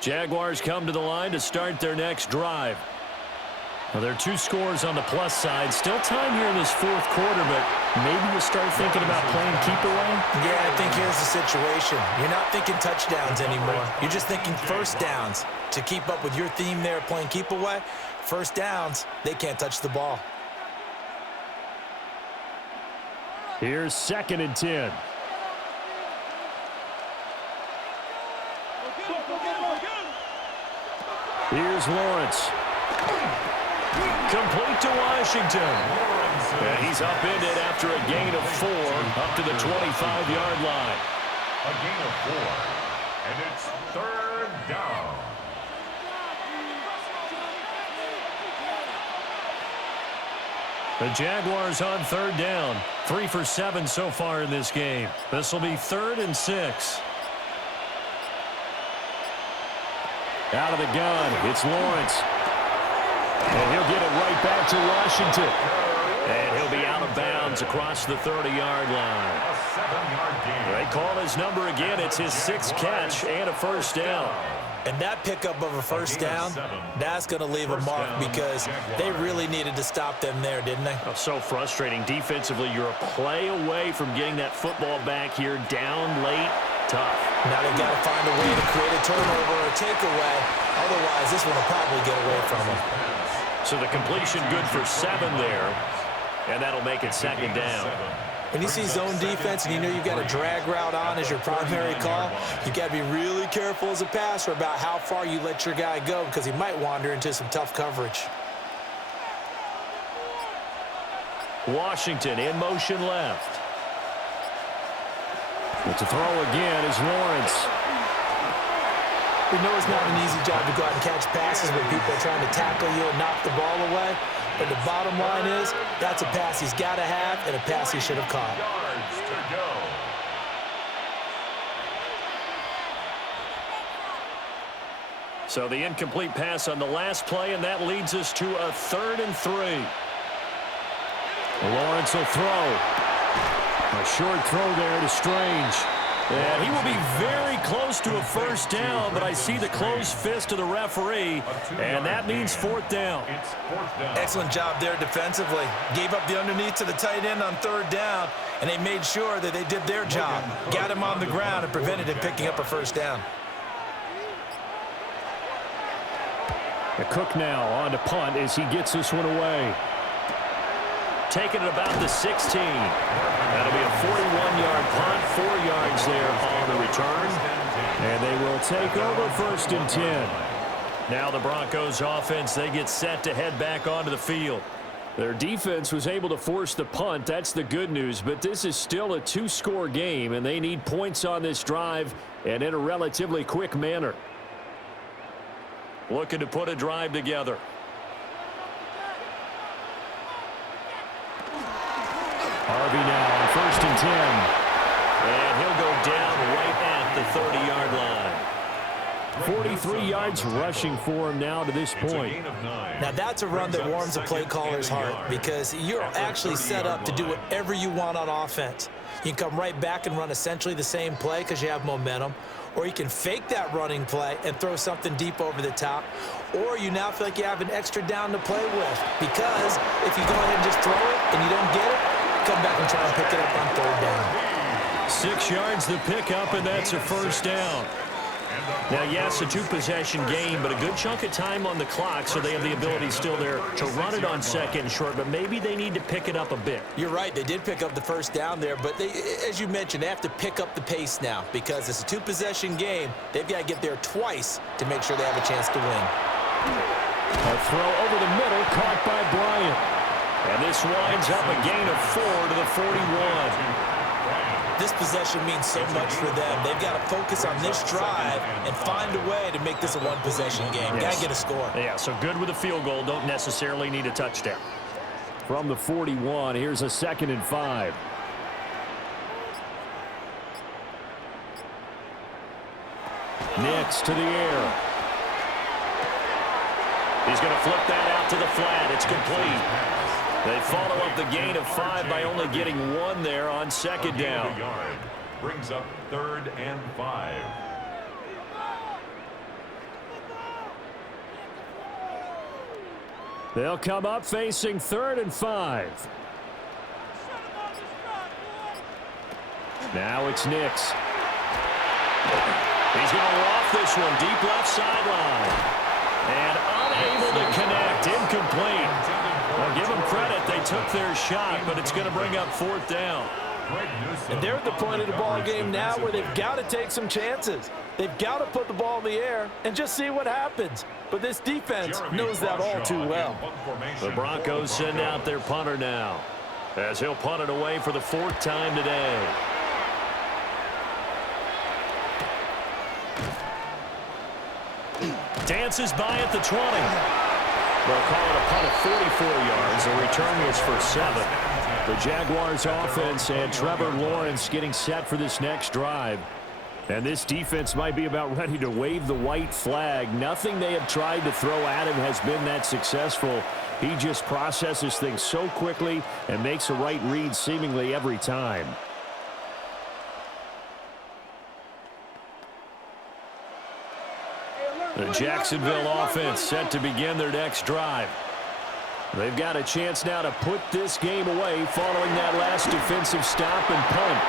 Jaguars come to the line to start their next drive. Well, there are 2 scores on the plus side. Still time here in this fourth quarter, but maybe you start thinking about playing keep away? Yeah, I think here's the situation. You're not thinking touchdowns anymore. You're just thinking first downs. To keep up with your theme there, playing keep away, first downs, they can't touch the ball. Here's 2nd and 10. Here's Lawrence. Complete to Washington. And he's upended after a gain of 4 up to the 25-yard line. A gain of 4. And it's 3rd down. The Jaguars on 3rd down. 3 for 7 so far in this game. This will be 3rd and 6. Out of the gun, it's Lawrence. And he'll get it right back to Washington. And he'll be out of bounds across the 30-yard line. A 7-yard gain. They call his number again. It's his 6th catch and a first down. And that pickup of a first down, that's going to leave a mark, because they really needed to stop them there, didn't they? Oh, so frustrating. Defensively, you're a play away from getting that football back here, down late, tough. Now they've got to find a way to create a turnover or a takeaway. Otherwise, this one will probably get away from them. So the completion good for 7 there, and that'll make it 2nd down. When you see zone defense and you know you've got a drag route on as your primary call, you've got to be really careful as a passer about how far you let your guy go, because he might wander into some tough coverage. Washington in motion left. But to throw again is Lawrence. We know it's not an easy job to go out and catch passes when people are trying to tackle you and knock the ball away. But the bottom line is, that's a pass he's got to have and a pass he should have caught. Yards to go. So the incomplete pass on the last play, and that leads us to a 3rd and 3. Lawrence will throw. A short throw there to Strange. And he will be very close to a first down, but I see the closed fist of the referee, and that means 4th down. It's 4th down. Excellent job there defensively. Gave up the underneath to the tight end on 3rd down, and they made sure that they did their job. Got him on the ground and prevented him picking up a first down. The Cook now on to punt as he gets this one away. Taking it about the 16. That'll be a 41-yard punt, 4 yards there on the return. And they will take over 1st and 10. Now the Broncos offense, they get set to head back onto the field. Their defense was able to force the punt. That's the good news. But this is still a 2-score game, and they need points on this drive and in a relatively quick manner. Looking to put a drive together. Harvey now on 1st and 10. And he'll go down right at the 30-yard line. 43 yards rushing for him now to this point. Now that's a run that warms a play caller's heart, because you're actually set up to do whatever you want on offense. You can come right back and run essentially the same play because you have momentum, or you can fake that running play and throw something deep over the top, or you now feel like you have an extra down to play with, because if you go ahead and just throw it and you don't get it, come back and try and pick it up on 3rd down. 6 yards the pickup, and that's a first down. Now, yes, a two-possession game, but a good chunk of time on the clock, so they have the ability still there to run it on second and short, but maybe they need to pick it up a bit. You're right. They did pick up the first down there, but they, as you mentioned, they have to pick up the pace now because it's a two-possession game. They've got to get there twice to make sure they have a chance to win. A throw over the middle, caught by Bryant. And this winds up a gain of 4 to the 41. This possession means so much for them. They've got to focus on this drive and find a way to make this a one-possession game. Yes. Got to get a score. Yeah, so good with a field goal. Don't necessarily need a touchdown. From the 41, here's a 2nd and 5. Nix to the air. He's going to flip that out to the flat. It's complete. They follow up the gain of 5 by only getting 1 there on second down. Brings up 3rd and 5. They'll come up facing 3rd and 5. Now it's Nix. He's going to loft this one deep left sideline. And unable to connect. Incomplete. Well, give them credit. They took their shot, but it's going to bring up 4th down. And they're at the point of the ball game now where they've got to take some chances. They've got to put the ball in the air and just see what happens. But this defense knows that all too well. The Broncos send out their punter now, as he'll punt it away for the 4th time today. Dances by at the 20. They'll call it a punt of 44 yards. The return was for 7. The Jaguars offense and Trevor Lawrence getting set for this next drive. And this defense might be about ready to wave the white flag. Nothing they have tried to throw at him has been that successful. He just processes things so quickly and makes a right read seemingly every time. The Jacksonville offense set to begin their next drive. They've got a chance now to put this game away following that last defensive stop and punt.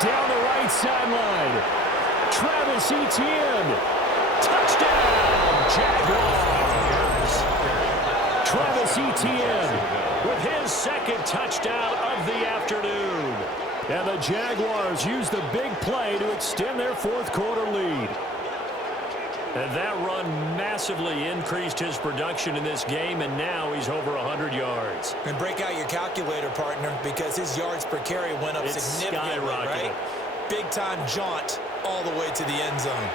Down the right sideline. Travis Etienne. Touchdown, Jaguars. Travis Etienne with his 2nd touchdown of the afternoon. And the Jaguars use the big play to extend their 4th quarter lead. And that run massively increased his production in this game, and now he's over 100 yards. And break out your calculator, partner, because his yards per carry went up significantly, right? Big-time jaunt all the way to the end zone.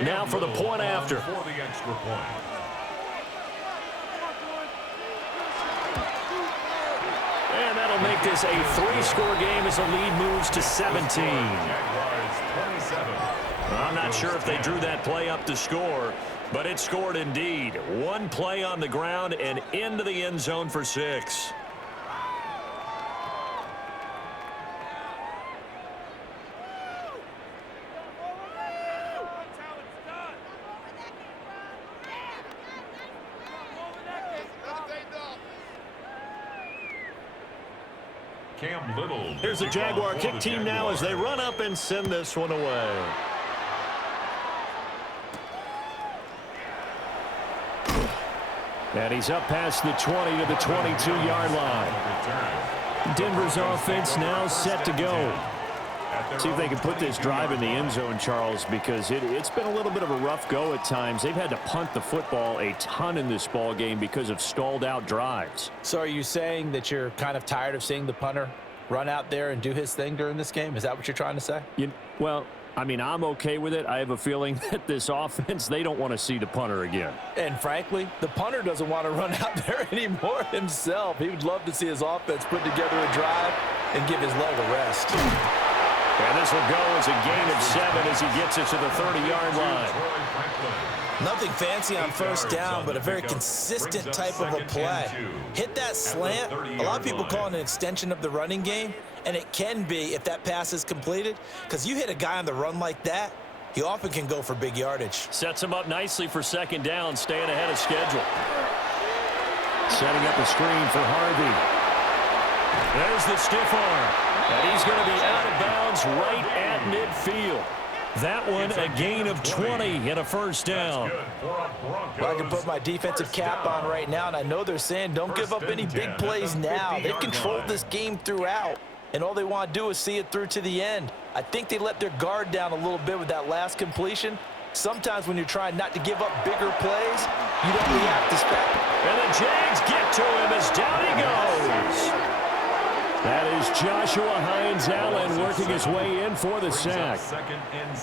Now for the point after. For the extra point. And that'll make this a 3-score game as the lead moves to 17. Jaguars 27. I'm not sure if they drew that play up to score, but it scored indeed. 1 play on the ground and into the end zone for 6. Here's the Jaguar kick team now as they run up and send this one away. And he's up past the 20 to the 22-yard line. Denver's offense now set to go. See if they can put this drive in the end zone, Charles, because it's been a little bit of a rough go at times. They've had to punt the football a ton in this ball game because of stalled-out drives. So are you saying that you're kind of tired of seeing the punter run out there and do his thing during this game? Is that what you're trying to say? Well, I mean, I'm okay with it. I have a feeling that this offense, they don't want to see the punter again. And frankly, the punter doesn't want to run out there anymore himself. He would love to see his offense put together a drive and give his leg a rest. And this will go as a gain of 7 as he gets it to the 30-yard line. Nothing fancy on first down, but a very consistent type of a play. Hit that slant. A lot of people call it an extension of the running game, and it can be if that pass is completed, because you hit a guy on the run like that, he often can go for big yardage. Sets him up nicely for second down, staying ahead of schedule. Setting up a screen for Harvey. There's the stiff arm. And he's going to be out of bounds right at midfield. That one, a gain of 20 and a first down. Well, I can put my defensive cap on right now, and I know they're saying don't give up any big plays now. They've controlled this game throughout, and all they want to do is see it through to the end. I think they let their guard down a little bit with that last completion. Sometimes when you're trying not to give up bigger plays, you don't react as fast. And the Jags get to him as down he goes. That is Joshua Hines-Allen working his way in for the sack.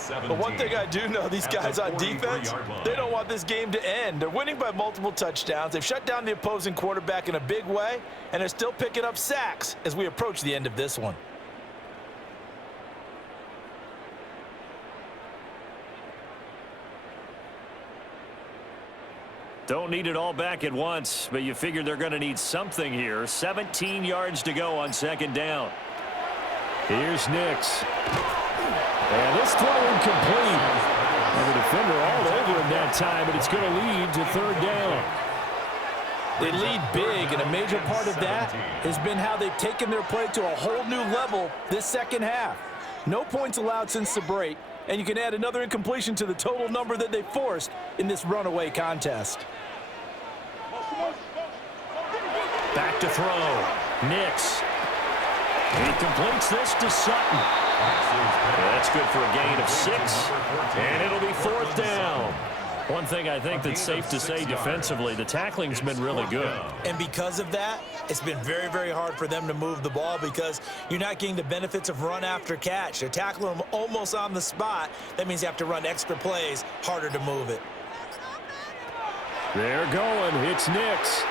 But one thing I do know, these guys on defense, they don't want this game to end. They're winning by multiple touchdowns. They've shut down the opposing quarterback in a big way, and they're still picking up sacks as we approach the end of this one. Don't need it all back at once, but you figure they're going to need something here. 17 yards to go on second down. Here's Nix. And this throw incomplete. And the defender all over him that time, but it's going to lead to third down. They lead big, and a major part of that has been how they've taken their play to a whole new level this second half. No points allowed since the break, and you can add another incompletion to the total number that they forced in this runaway contest. Back to throw. Nix. He completes this to Sutton. That's good for a gain of 6, and it'll be fourth down. One thing I think that's safe to say defensively, the tackling's been really good. And because of that, it's been very, very hard for them to move the ball because you're not getting the benefits of run after catch. They're tackling them almost on the spot. That means you have to run extra plays, harder to move it. They're going. It's Nix.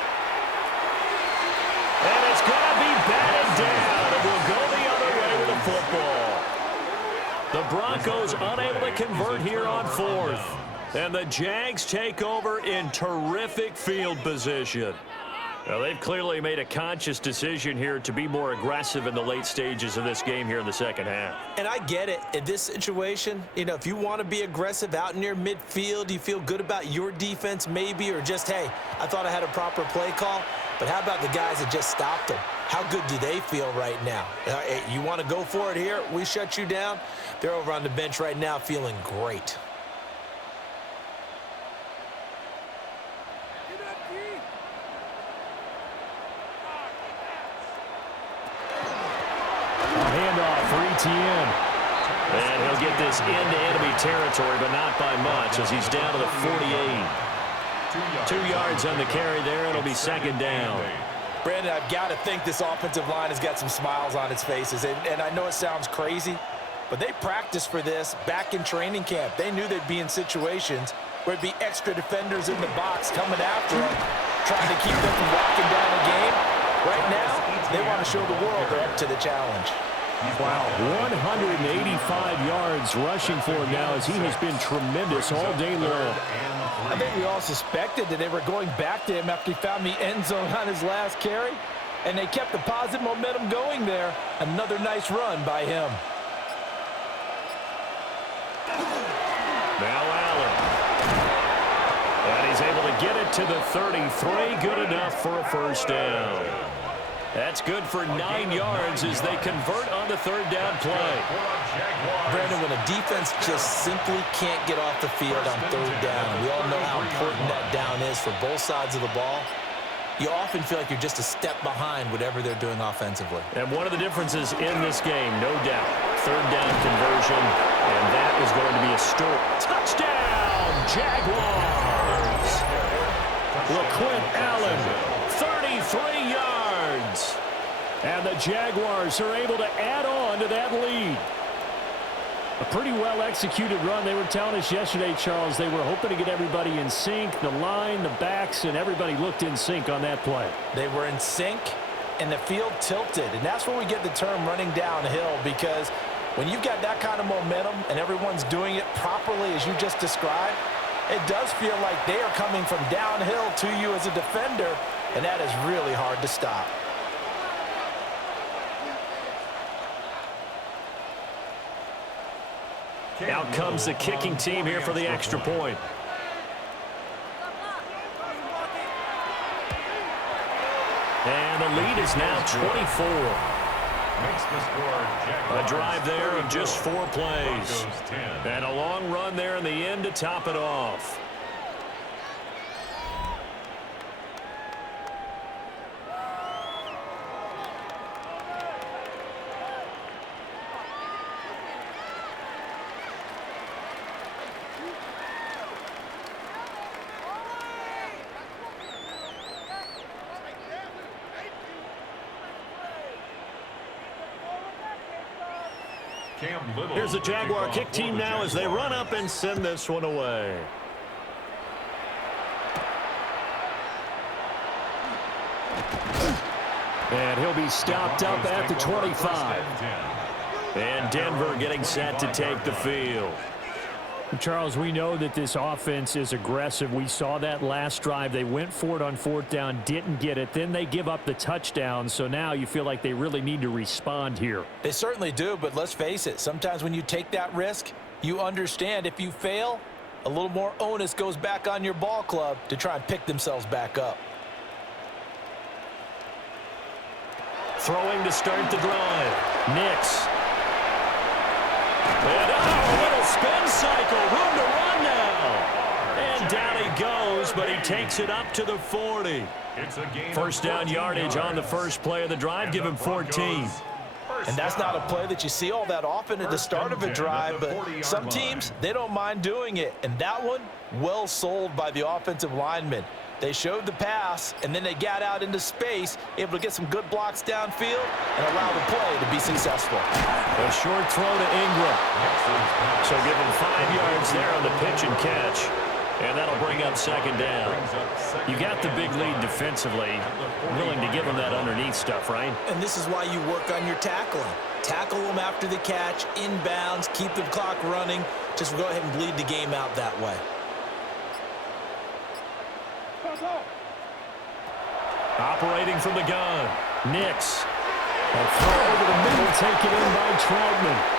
And it's going to be batted down. It will go the other way with the football. The Broncos unable to convert here on fourth. And the Jags take over in terrific field position. Now, they've clearly made a conscious decision here to be more aggressive in the late stages of this game here in the second half. And I get it. In this situation, you know, if you want to be aggressive out near midfield, you feel good about your defense maybe, or just, hey, I thought I had a proper play call. But how about the guys that just stopped them? How good do they feel right now? You want to go for it here? We shut you down? They're over on the bench right now feeling great. Handoff for ETN. And he'll get this into enemy territory, but not by much as he's down to the 48. 2 yards on the carry there. It'll be second down. Brandon, I've got to think this offensive line has got some smiles on its faces. And I know it sounds crazy, but they practiced for this back in training camp. They knew they'd be in situations where it'd be extra defenders in the box coming after them, trying to keep them from walking down the game. Right now, they want to show the world they're up to the challenge. Wow, 185 yards rushing for him now as he has been tremendous all day long. I think we all suspected that they were going back to him after he found the end zone on his last carry, and they kept the positive momentum going there. Another nice run by him. Now Allen. And he's able to get it to the 33. Good enough for a first down. That's good for 9 yards as they convert on the third down play. Brandon, when a defense just simply can't get off the field on third down, we all know how important that down is for both sides of the ball, you often feel like you're just a step behind whatever they're doing offensively. And one of the differences in this game, no doubt, third down conversion, and that is going to be a story. Touchdown, Jaguars! LaQuint Allen, 33 yards. And the Jaguars are able to add on to that lead. A pretty well-executed run. They were telling us yesterday, Charles, they were hoping to get everybody in sync, the line, the backs, and everybody looked in sync on that play. They were in sync, and the field tilted. And that's where we get the term running downhill, because when you've got that kind of momentum and everyone's doing it properly as you just described, It does feel like they are coming from downhill to you as a defender, and that is really hard to stop. Out comes the kicking team here for the extra point. And the lead is now 24. A drive there of just 4 plays. And a long run there in the end to top it off. Here's the Jaguar kick team now as they run up and send this one away. And he'll be stopped up at the 25. And Denver getting set to take the field. Charles, we know that this offense is aggressive. We saw that last drive. They went for it on 4th down, didn't get it. Then they give up the touchdown. So now you feel like they really need to respond here. They certainly do, but let's face it. Sometimes when you take that risk, you understand if you fail, a little more onus goes back on your ball club to try and pick themselves back up. Throwing to start the drive. Nix. And a little spin cycle. Room to run now. And down he goes, but he takes it up to the 40. First down yardage on the first play of the drive. Give him 14. And that's not a play that you see all that often at the start of a drive, but some teams, they don't mind doing it. And that one, well sold by the offensive lineman. They showed the pass, and then they got out into space, able to get some good blocks downfield and allow the play to be successful. A short throw to Ingram. So give him 5 yards there on the pitch and catch. And that'll bring up second down. You got the big lead defensively. Willing to give them that underneath stuff, right? And this is why you work on your tackling. Tackle them after the catch, inbounds, keep the clock running. Just go ahead and bleed the game out that way. Operating from the gun. Nix. A throw over the middle, taken in by Troutman.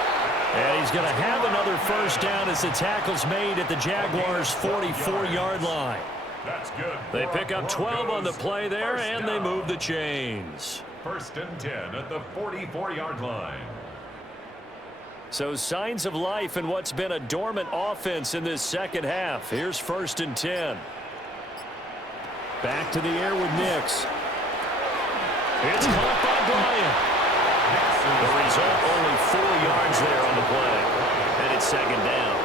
And he's going to have another first down as the tackle's made at the Jaguars' 44-yard line. That's good. They pick up 12 on the play there, and they move the chains. 1st and 10 at the 44-yard line. So signs of life in what's been a dormant offense in this second half. Here's 1st and 10. Back to the air with Nix. It's caught by Bryant. The result, only 4 yards there on the play. And it's second down.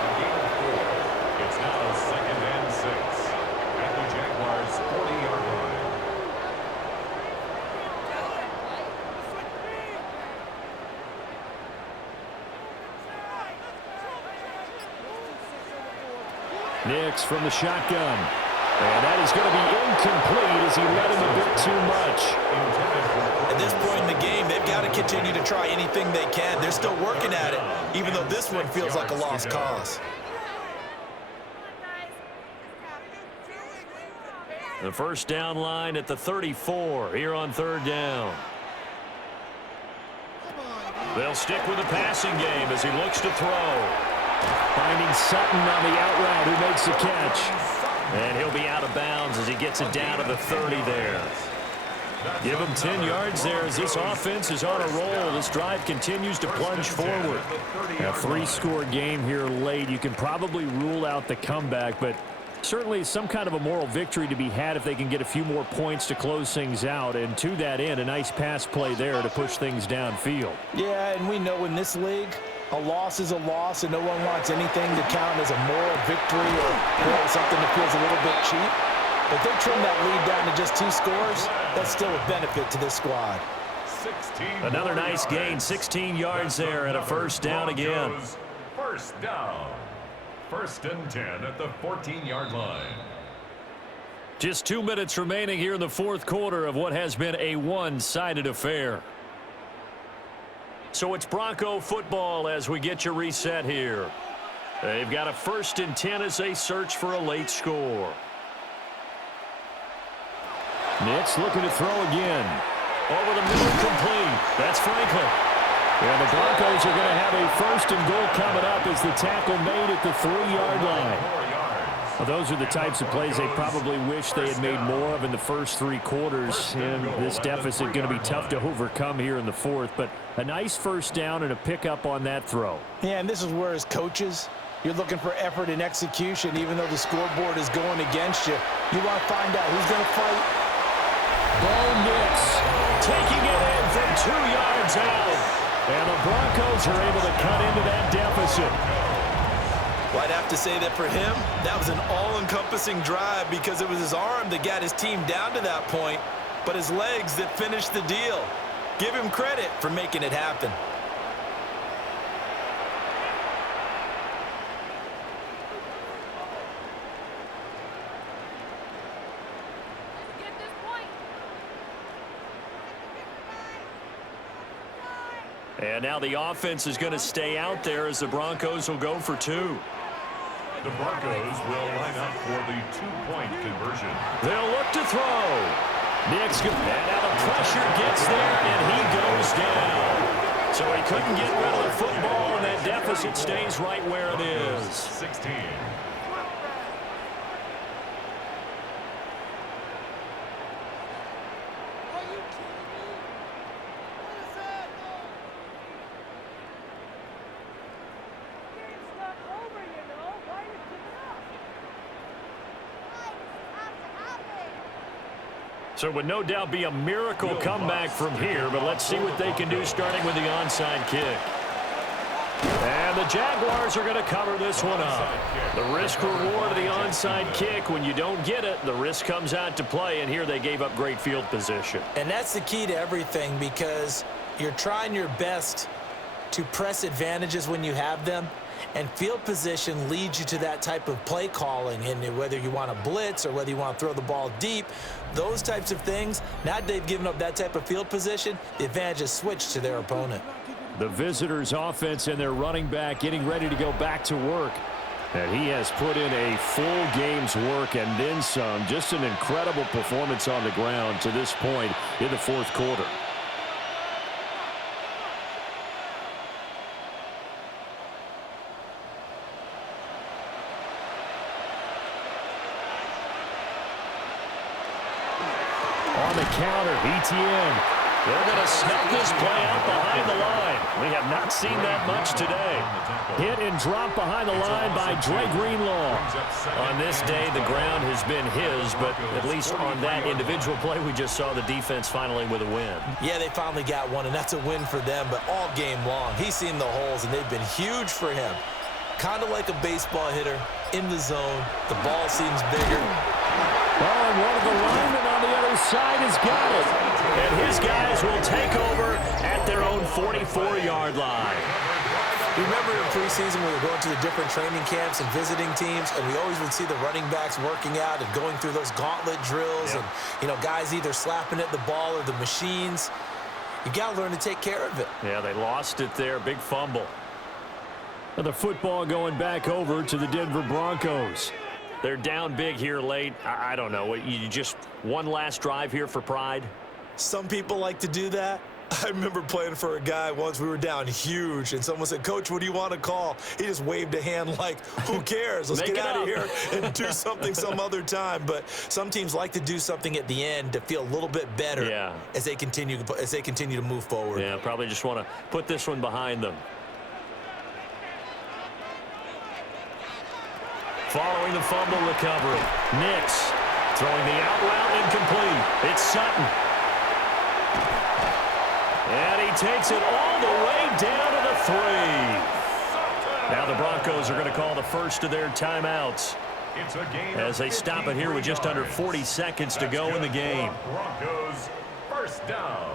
It's now 2nd and 6 at the Jaguars' 40-yard line. Nix from the shotgun. And that is going to be incomplete as he led him a bit too much. At this point in the game, they've got to continue to try anything they can. They're still working at it, even though this one feels like a lost cause. The first down line at the 34 here on 3rd down. They'll stick with the passing game as he looks to throw. Finding Sutton on the out route who makes the catch. And he'll be out of bounds as he gets it down to the 30 there. Give him 10 yards there as this offense is on a roll. This drive continues to plunge forward. A 3-score game here late. You can probably rule out the comeback, but certainly some kind of a moral victory to be had if they can get a few more points to close things out. And to that end, a nice pass play there to push things downfield. Yeah, and we know in this league, a loss is a loss, and no one wants anything to count as a moral victory or something that feels a little bit cheap. But they trim that lead down to just 2 scores. That's still a benefit to this squad. Another nice gain, 16 yards there and a first down again. First down. 1st and 10 at the 14-yard line. Just 2 minutes remaining here in the 4th quarter of what has been a one-sided affair. So it's Bronco football as we get you reset here. They've got a 1st and 10 as they search for a late score. Nix looking to throw again. Over the middle, complete. That's Franklin. And the Broncos are going to have a 1st and goal coming up as the tackle made at the 3-yard line. Well, those are the types of plays they probably wish they had made more of in the first 3 quarters. And this deficit going to be tough to overcome here in the 4th. But a nice 1st down and a pickup on that throw. Yeah, and this is where as coaches, you're looking for effort and execution. Even though the scoreboard is going against you, you want to find out who's going to fight. Bo Nix taking it in from 2 yards out. And the Broncos are able to cut into that deficit. Well, I'd have to say that for him, that was an all-encompassing drive because it was his arm that got his team down to that point, but his legs that finished the deal. Give him credit for making it happen. And now the offense is going to stay out there as the Broncos will go for 2. The Broncos will line up for the 2-point conversion. They'll look to throw. Nix, and now the pressure gets there, and he goes down. So he couldn't get rid of the football, and that deficit stays right where it is. 16. So it would no doubt be a miracle comeback from here, but let's see what they can do starting with the onside kick. And the Jaguars are going to cover this one up. The risk reward of the onside kick, when you don't get it, the risk comes out to play, and here they gave up great field position. And that's the key to everything because you're trying your best to press advantages when you have them. And field position leads you to that type of play calling, and whether you want to blitz or whether you want to throw the ball deep, those types of things, now they've given up that type of field position, the advantage is switched to their opponent. The visitors' offense and their running back getting ready to go back to work. And he has put in a full game's work and then some. Just an incredible performance on the ground to this point in the 4th quarter. On the counter, ETN. They're going to snap this play out behind the line. We have not seen that much today. Hit and drop behind the line by Dre Greenlaw. On this day, the ground has been his, but at least on that individual play, we just saw the defense finally with a win. Yeah, they finally got one, and that's a win for them, but all game long, he's seen the holes, and they've been huge for him. Kind of like a baseball hitter in the zone. The ball seems bigger. Oh, and one of the linemen on the other side has got it. And his guys will take over at their own 44-yard line. Remember in preseason when we were going to the different training camps and visiting teams, and we always would see the running backs working out and going through those gauntlet drills, and, you know, guys either slapping at the ball or the machines. You got to learn to take care of it. Yeah, they lost it there. Big fumble. And the football going back over to the Denver Broncos. They're down big here late. I don't know. You just one last drive here for pride? Some people like to do that. I remember playing for a guy once. We were down huge, and someone said, "Coach, what do you want to call?" He just waved a hand like, who cares? Let's get out of here and do something some other time. But some teams like to do something at the end to feel a little bit better as they continue to move forward. Yeah, probably just want to put this one behind them. Following the fumble recovery, Nix throwing the out route incomplete. It's Sutton. And he takes it all the way down to the 3. Now the Broncos are going to call the first of their timeouts as they stop it here with just under 40 seconds to go in the game. Broncos first down.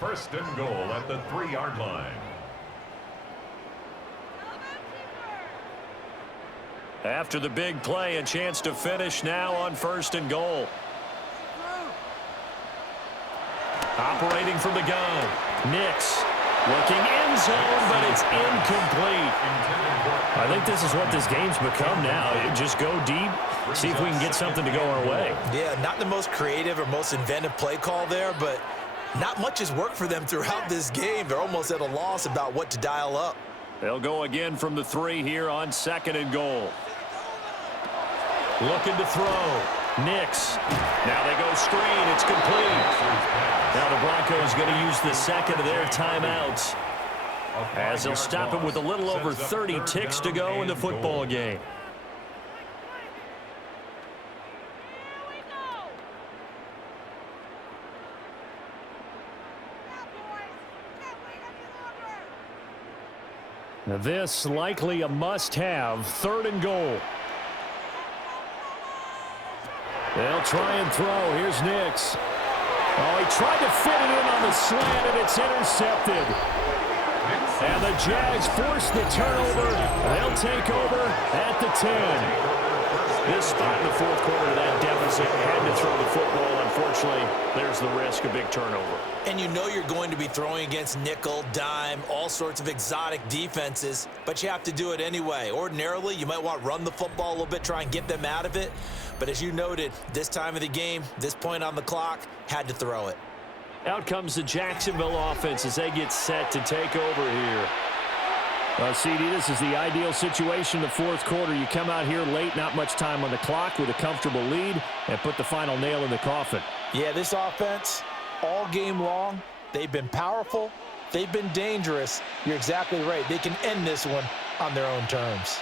1st and goal at the 3-yard line. After the big play, a chance to finish now on 1st and goal. Operating from the gun, Nix. Looking end zone, but it's incomplete. I think this is what this game's become now. Just go deep, see if we can get something to go our way. Yeah, not the most creative or most inventive play call there, but not much has worked for them throughout this game. They're almost at a loss about what to dial up. They'll go again from the 3 here on 2nd and goal. Looking to throw. Nix. Now they go screen. It's complete. Now the Broncos going to use the second of their timeouts, as they'll stop it with a little over 30 ticks to go in the football game. Now this likely a must-have, 3rd and goal. They'll try and throw. Here's Nix. Oh, he tried to fit it in on the slant, and it's intercepted. And the Jags force the turnover. They'll take over at the 10. This spot in the 4th quarter, that deficit, had to throw the football. Unfortunately, there's the risk of big turnover. And you know you're going to be throwing against nickel, dime, all sorts of exotic defenses, but you have to do it anyway. Ordinarily, you might want to run the football a little bit, try and get them out of it. But as you noted, this time of the game, this point on the clock, had to throw it. Out comes the Jacksonville offense as they get set to take over here. CD, this is the ideal situation in the 4th quarter. You come out here late, not much time on the clock, with a comfortable lead, and put the final nail in the coffin. Yeah, this offense, all game long, they've been powerful, they've been dangerous. You're exactly right. They can end this one on their own terms.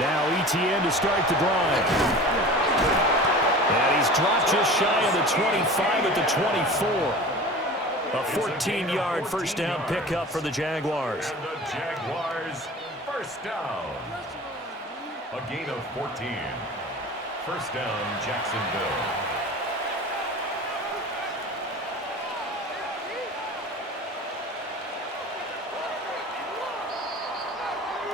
Now ETN to start the drive. And he's dropped just shy of the 25 at the 24. A 14-yard first down pickup for the Jaguars. And the Jaguars, first down. A gain of 14. First down, Jacksonville.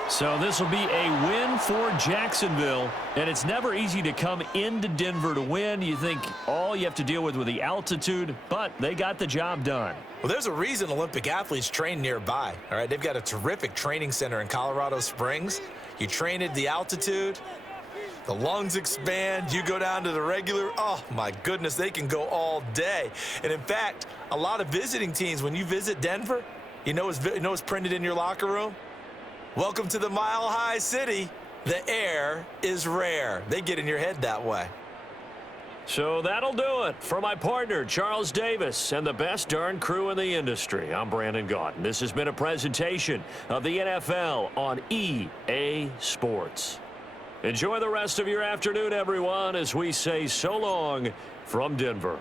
So this will be a win for Jacksonville, and it's never easy to come into Denver to win. You think all you have to deal with the altitude, but they got the job done. Well, there's a reason Olympic athletes train nearby. All right, they've got a terrific training center in Colorado Springs. You train at the altitude, the lungs expand, you go down to the regular, oh my goodness, they can go all day. And in fact, a lot of visiting teams, when you visit Denver, you know what's printed in your locker room? Welcome to the Mile High City. The air is rare. They get in your head that way. So that'll do it for my partner, Charles Davis, and the best darn crew in the industry. I'm Brandon Gaudin. This has been a presentation of the NFL on EA Sports. Enjoy the rest of your afternoon, everyone, as we say so long from Denver.